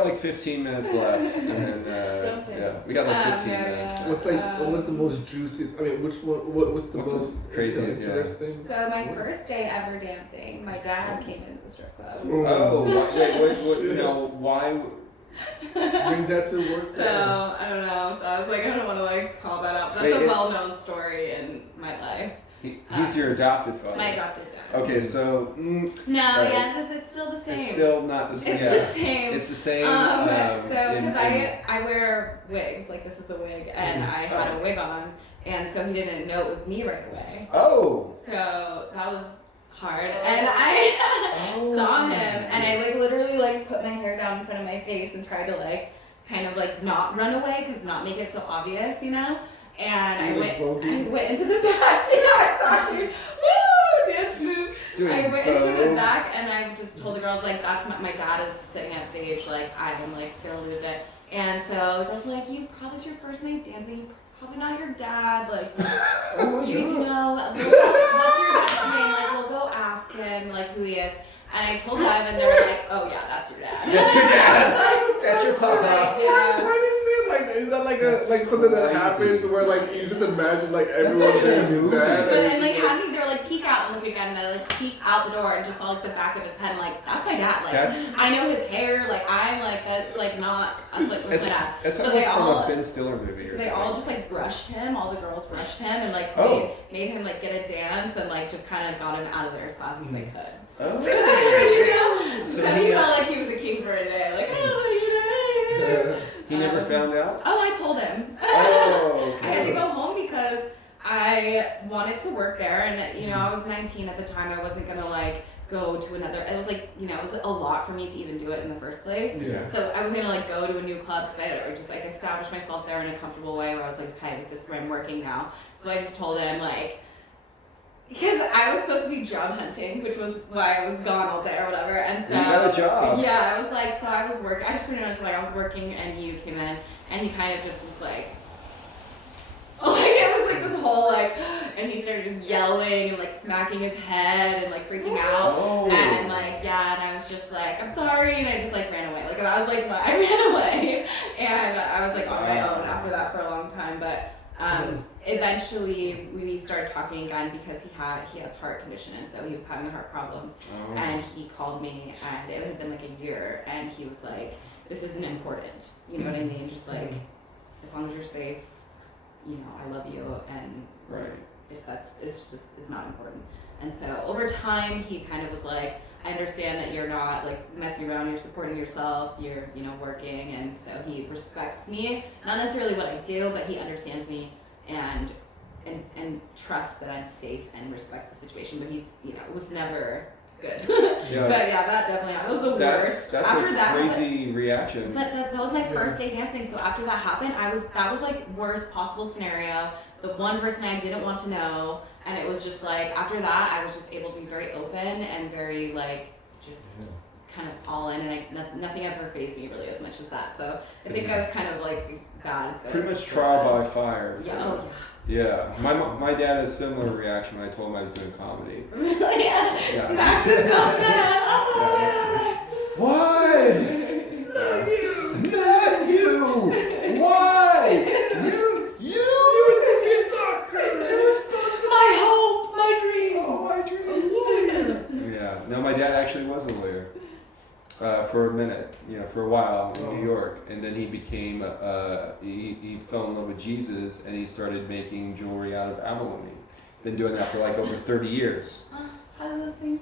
like 15 minutes left, and then Don't say names. we got like 15 minutes. What's the most juiciest? I mean, what's the most craziest? interesting? So my first day ever dancing, my dad came into the strip club. Oh, why? Bring that to work. So I don't know. I was like, I don't want to like call that out. That's a well-known story in my life. He's your adopted father. My adopted dad. Okay, so it's still the same. It's still not the same. It's the same. It's the same. So because I wear wigs, like this is a wig, and I had a wig on, and so he didn't know it was me right away. Oh. So that was hard, and I saw him, and I like literally like put my hair down in front of my face and tried to like kind of like not run away, because not make it so obvious, And I went into the back. Yeah, exactly. Woo! Dance move. I went into the back and I just told the girls, like, that's my dad is sitting on stage, like, I'm like gonna lose it. And so the girls were like, you promised your first night dancing, it's probably not your dad, like, what's your dad's name? Like, we'll go ask him, like, who he is. And I told them, and they were like, oh yeah, that's your dad. That's your dad. That's your papa. Why do you say it like that? Is that like something that happens where like you just imagine like everyone there is your dad? But then like had me, they were like peek out and look again, and I like peeked out the door and just saw like the back of his head, and like that's my dad. Like I know his hair. Like I'm like that's like not. That's like that's my dad. It sounds like from a Ben Stiller movie or something. They all just like brushed him. All the girls brushed him and like made him like get a dance and like just kind of got him out of there as fast as they could. Oh. So he felt like he was a king for a day. Like he never found out? Oh, I told him. Oh, okay. I had to go home because I wanted to work there, and I was 19 at the time. I wasn't gonna like go to another. It was like it was a lot for me to even do it in the first place. Yeah. So I was gonna like go to a new club because I had just like established myself there in a comfortable way where I was like, okay, this is where I'm working now. So I just told him like. Because I was supposed to be job hunting, which was why I was gone all day or whatever, and so you got a job. Yeah, I was like, so I was working. I just pretty much like I was working, and you came in, and he kind of just was like it was like this whole like, and he started yelling and like smacking his head and like freaking out, and like and I was just like, I'm sorry, and I just like ran away. Like I was like, I ran away, and I was like on my own after that for a long time, but. Eventually we started talking again because he has heart condition, and so he was having heart problems, and he called me, and it had been like a year, and he was like, this isn't important, you know what I mean, just like as long as you're safe, I love you, and Right. it's not important. And so over time, he kind of was like, I understand that you're not like messing around, you're supporting yourself, you're, working, and so he respects me, not necessarily what I do, but he understands me and trusts that I'm safe and respects the situation, but he's, it was never good. Yeah. But yeah, that definitely happened. It was the worst. That's after a that, crazy reaction. But that was my first day dancing, so after that happened, that was like worst possible scenario. The one person I didn't want to know, and it was just like, after that, I was just able to be very open and very like, just kind of all in, and nothing ever fazed me really as much as that. So I think I was kind of like bad. Pretty much trial by fire. Yeah. Oh, yeah. My dad had a similar reaction when I told him I was doing comedy. Really? Yeah. Yeah. What? Not you! Why? You were supposed to be a doctor! You were supposed to my hope, my dreams! Oh, my dreams! Yeah. No, my dad actually was a lawyer. For a minute, for a while in New York, and then he became, he fell in love with Jesus, and he started making jewelry out of abalone. Been doing that for like over 30 years. How do those things?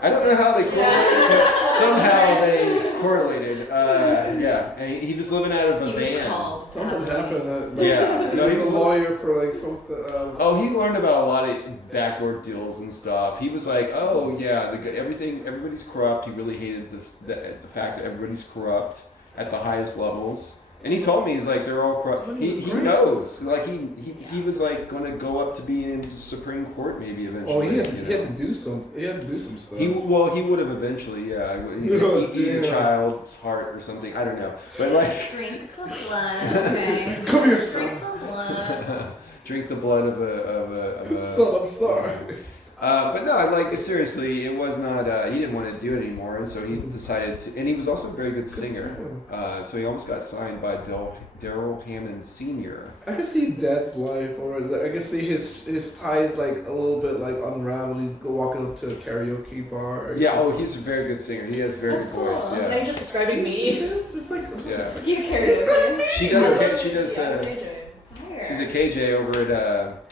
I don't know how they correlated, but somehow they correlated. And he was living out of a van. Something happened. No, he was a lawyer for like something. He learned about a lot of backdoor deals and stuff. He was like, everybody's corrupt. He really hated the fact that everybody's corrupt at the highest levels. And he told me, he's like, they're all corrupt. He knows. Like he was like going to go up to be in the Supreme Court maybe eventually. Oh, he had to do some. He had to do some stuff. He would have eventually. Yeah, he eat a child's heart or something. I don't know, but like drink the blood. Okay. Come here, Drink son. the blood. Drink the blood of a. Son, I'm sorry. But no, like seriously, it was not. He didn't want to do it anymore, and so he decided to. And he was also a very good singer, so he almost got signed by Daryl Hammond Sr. I can see Dad's life, or I can see his ties like a little bit like unraveled. He's walking up to a karaoke bar. He's a very good singer. He has a very good voice. Cool. Yeah. Are you just describing me? It's like Do you carry She does. She does. KJ. She's a KJ over at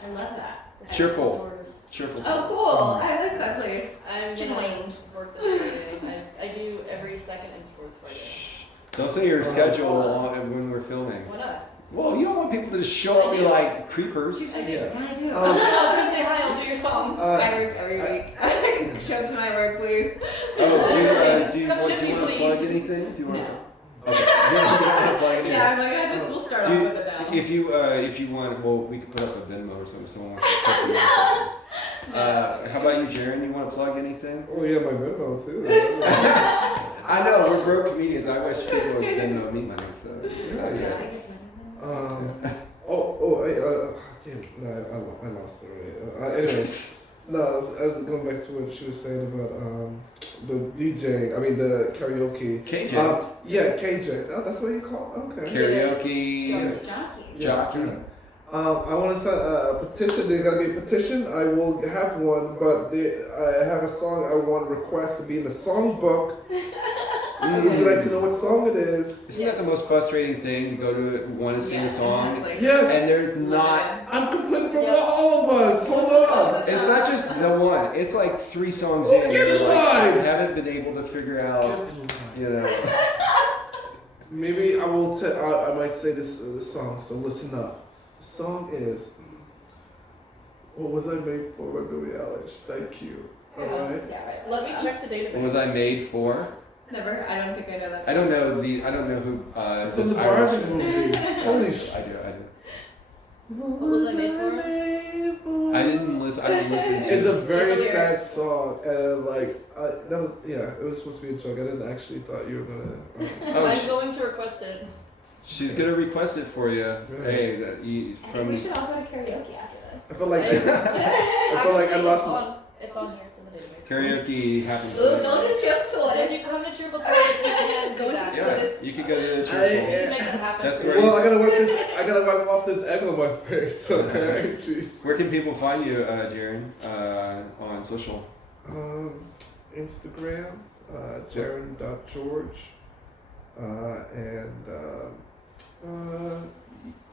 I love that. Cheerful. Oh, cool. I like that place. I'm gonna work this Friday. I do every second and fourth Friday. Shh. Don't say your schedule when we're filming. Why not? Well, you don't want people to just show up and be like creepers. I do. I do. Come say hi, I'll do your songs. I work every week. Show up to my work, please. Do you Come want tip me, to plug please. anything? Do you want No. to? Okay. You don't want to plug anything. Yeah, I'm like, we'll start off with it now. If you want, well, we could put up a Venmo or something. Someone wants to tip you. How about you, Jaren? You want to plug anything? Oh yeah, my Venmo too. I know we're broke comedians. I wish people would Venmo me money. So yeah. Damn. No, I lost it already. Anyways, no, I was going back to what she was saying about the DJ. I mean the karaoke. KJ. Yeah, KJ. Oh, that's what you call it? Okay. Karaoke. Jockey. I want to send a petition. There's gotta be a petition. I will have one, but I have a song I want to request to be in the songbook. Would you like to know what song it is? Isn't that the most frustrating thing to go to want to sing a song? Yes. And there's not. I'm complaining from all of us. Hold on. It's not just the one. It's like 3 songs Oh, in. get And in I line. haven't been able to figure out. Maybe I will. I might say this song. So listen up. The song is "What Was I Made For" by Billie Eilish. Thank you. All right. Yeah, right. Let me check the database. What was I made for? Never. I don't think I know that. I don't know who. So this the Irish. Barbie movie. Holy shit. I do. What was I made for? I didn't listen to. It's a very sad song, and it was supposed to be a joke. I didn't actually thought you were gonna. I'm going to request it. She's gonna request it for you. Yeah. Hey, I think we should all go to karaoke after this. I feel like I lost. It's on here. It's in the database. Karaoke happens. Ooh, go to Chip So if Toys. you come to Truthful Toys, we can do that. Yeah, you could go to the We church. can make that happen. That's for right. you. Well, I gotta wipe off this egg on my face. Okay, jeez. Where can people find you, Jaren, on social? Instagram, Jaren.George, and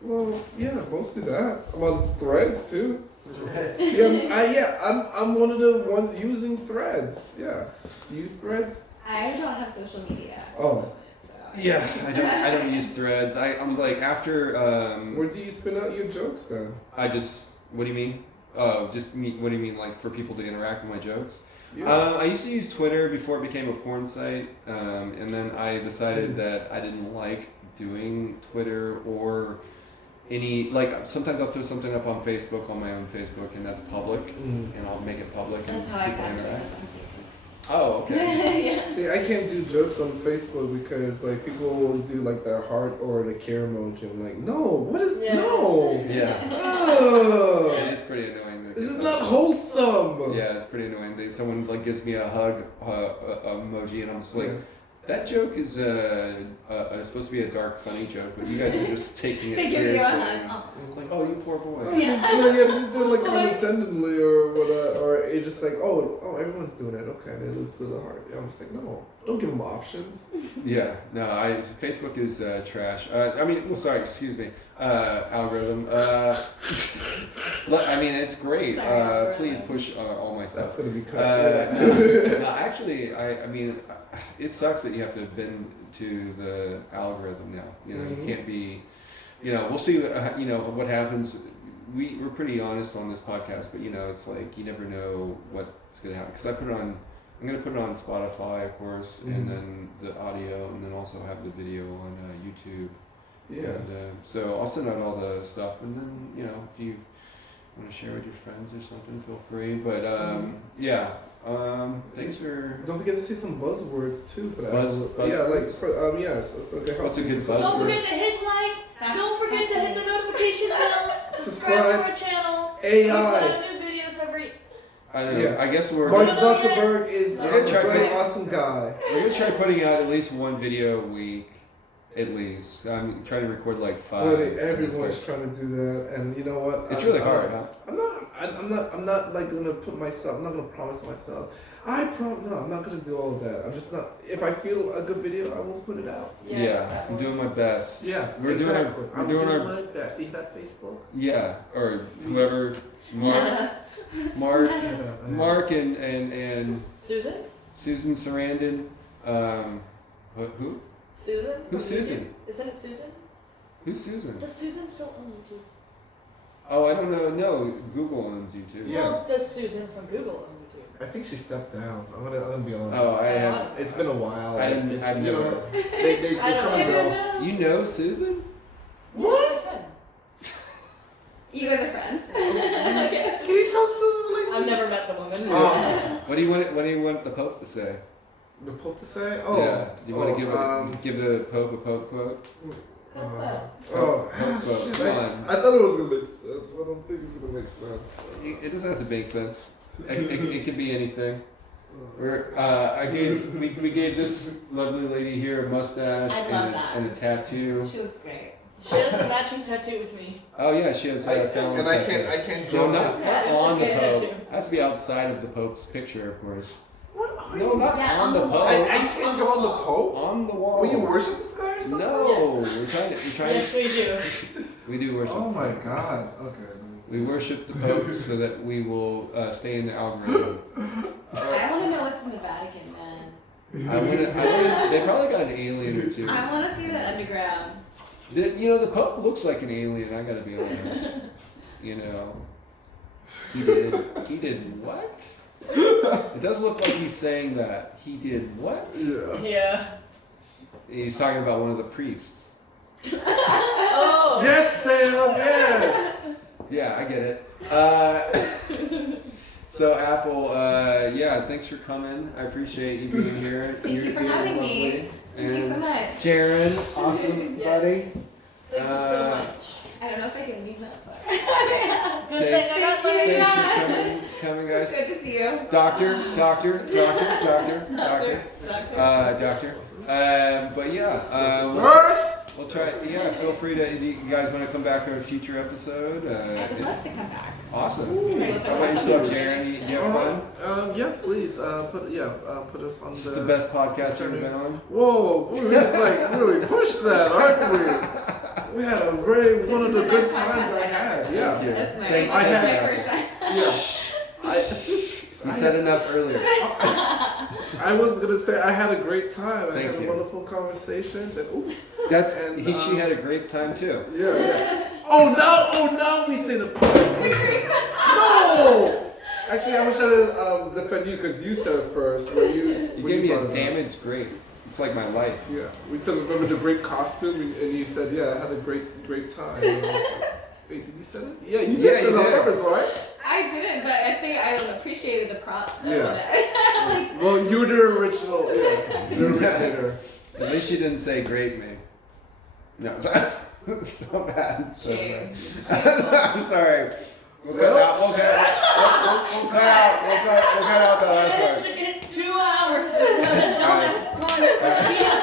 Well, yeah, mostly that. I'm on Threads too. I'm one of the ones using Threads. Yeah, you use Threads? I don't have social media. Oh. Yeah, I don't use Threads. I was like after. Where do you spin out your jokes then? What do you mean? What do you mean, like for people to interact with my jokes? Yeah. I used to use Twitter before it became a porn site, and then I decided that I didn't like doing Twitter or any, like sometimes I'll throw something up on Facebook, on my own Facebook, and that's public, and I'll make it public and That's how I people got interact. jokes on Oh, okay. Yeah. See, I can't do jokes on Facebook because like people will do like the heart or the care emoji. I'm like, no, what is no? Yeah. Ugh. It is pretty annoying. That This is people- not wholesome. Yeah, it's pretty annoying. Someone like gives me a hug emoji, and I'm just like, Yeah. that joke is supposed to be a dark, funny joke, but you guys are just taking it They give you a seriously. hug. Like, oh, you poor boy. Just do it like condescendingly or what, or it's just like, oh, everyone's doing it. Okay, then let's do the heart. I'm just like, no, don't give them options. Yeah, no, Facebook is trash. Excuse me, algorithm. I mean, it's great. Sorry, Please push all my stuff. That's gonna be cut. No, actually, I mean, it sucks that you have to bend to the algorithm now. You know, you can't be. You know, we'll see. What happens. We're pretty honest on this podcast, but it's like you never know what's gonna happen. Because I'm gonna put it on Spotify, of course, and then the audio, and then also have the video on YouTube. Yeah. And, so I'll send out all the stuff, and then if you want to share with your friends or something, feel free. But thanks for. Don't forget to say some buzzwords too for that. Buzzwords? Yes. Okay. What's a good buzzword? Don't forget to hit like. Don't forget to hit the notification bell. Subscribe to our channel. AI. We put out new videos every. I don't know. Yeah. I guess we're Mark gonna, Zuckerberg is a We're gonna try very to- awesome guy. we're gonna try putting out at least one video a week, at least. I'm trying to record like 5. But everyone's trying to do that, and you know what? It's really hard, huh? I'm not like gonna put myself. I'm not gonna promise myself. No, I'm not gonna do all of that. I'm just not. If I feel a good video, I will put it out. Yeah, I'm doing my best. We're exactly. doing our my best. See that Facebook? or whoever Mark and Susan. Susan Sarandon. Who? Susan. Who's from Susan? YouTube? Isn't it Susan? Who's Susan? Does Susan still own YouTube? Oh, I don't know. No, Google owns YouTube. Yeah. Well, does Susan from Google own YouTube? I think she stepped down. I'm gonna be honest. Oh, I have. It's been a while. I've never. They I don't come and even go. You know Susan? What? You guys are friends. Can you tell Susan like? I've never met the woman. Oh. What do you want the Pope to say? The Pope to say? Oh. Yeah. Do you want to give the Pope a Pope quote? Oh. Quote. Come on. I thought it was gonna make sense, but I don't think it's gonna make sense. It doesn't have to make sense. It could be anything. We gave this lovely lady here a mustache I love that. and a tattoo. She looks great. She has a matching tattoo with me. Oh yeah, she has Fallon's And I tattoo. can't No, join. not Yeah, on the same Pope. tattoo. It has to be outside of the Pope's picture, of course. What are No, you? not Yeah, on the Pope. I can't join the Pope. On the wall. Will you worship this guy or something? No, Yes. we're trying. Yes, we do. We do worship. Oh my God. Okay. We worship the Pope so that we will stay in the algorithm. I want to know what's in the Vatican, man. I wanna, they probably got an alien or two. I want to see the underground. The Pope looks like an alien, I gotta be honest. He did what? It doesn't look like he's saying that. He did what? Yeah. Yeah. He's talking about one of the priests. Oh. Yes, Sam. Yes. Yeah, I get it. So Apple, thanks for coming. I appreciate you being here. Thank you for having me. lovely. Thank you so And much. Jaren, awesome, buddy. Yes. Thank you so much. I don't know if I can leave that part. Good thing I got Thank you. learned. Thanks for coming, guys. Good to see you. Doctor. Doctor. But yeah, Worse. We'll try. Yeah, feel free to. You guys want to come back on a future episode? I would love to come back. Awesome. Ooh. How about yourself, Jaren? You have fun? Yes, please. Put us on This is the best podcast you've ever been on. Whoa, we just like really pushed that, aren't we? We had one of the good times I had. Yeah. Thank you. That's I had my first time. You said enough earlier. I was gonna say I had a great time. I Thank had you. wonderful conversations and She had a great time too. Yeah. Oh now we say the no. Actually, I was trying to defend you because you said it first. You gave me a damaged grape. It's like my life. Yeah. We said remember the great costume and you said I had a great time. And I was like, wait, did you say it? Yeah, you did say it on purpose, right? I didn't, but I think I appreciated the props though. Yeah. Well, you're the original. Yeah. The originator. At least you didn't say grape me. No. So bad. So bad. I'm sorry. We'll cut out. We'll cut out the last part. I have to get 2 hours. Don't ask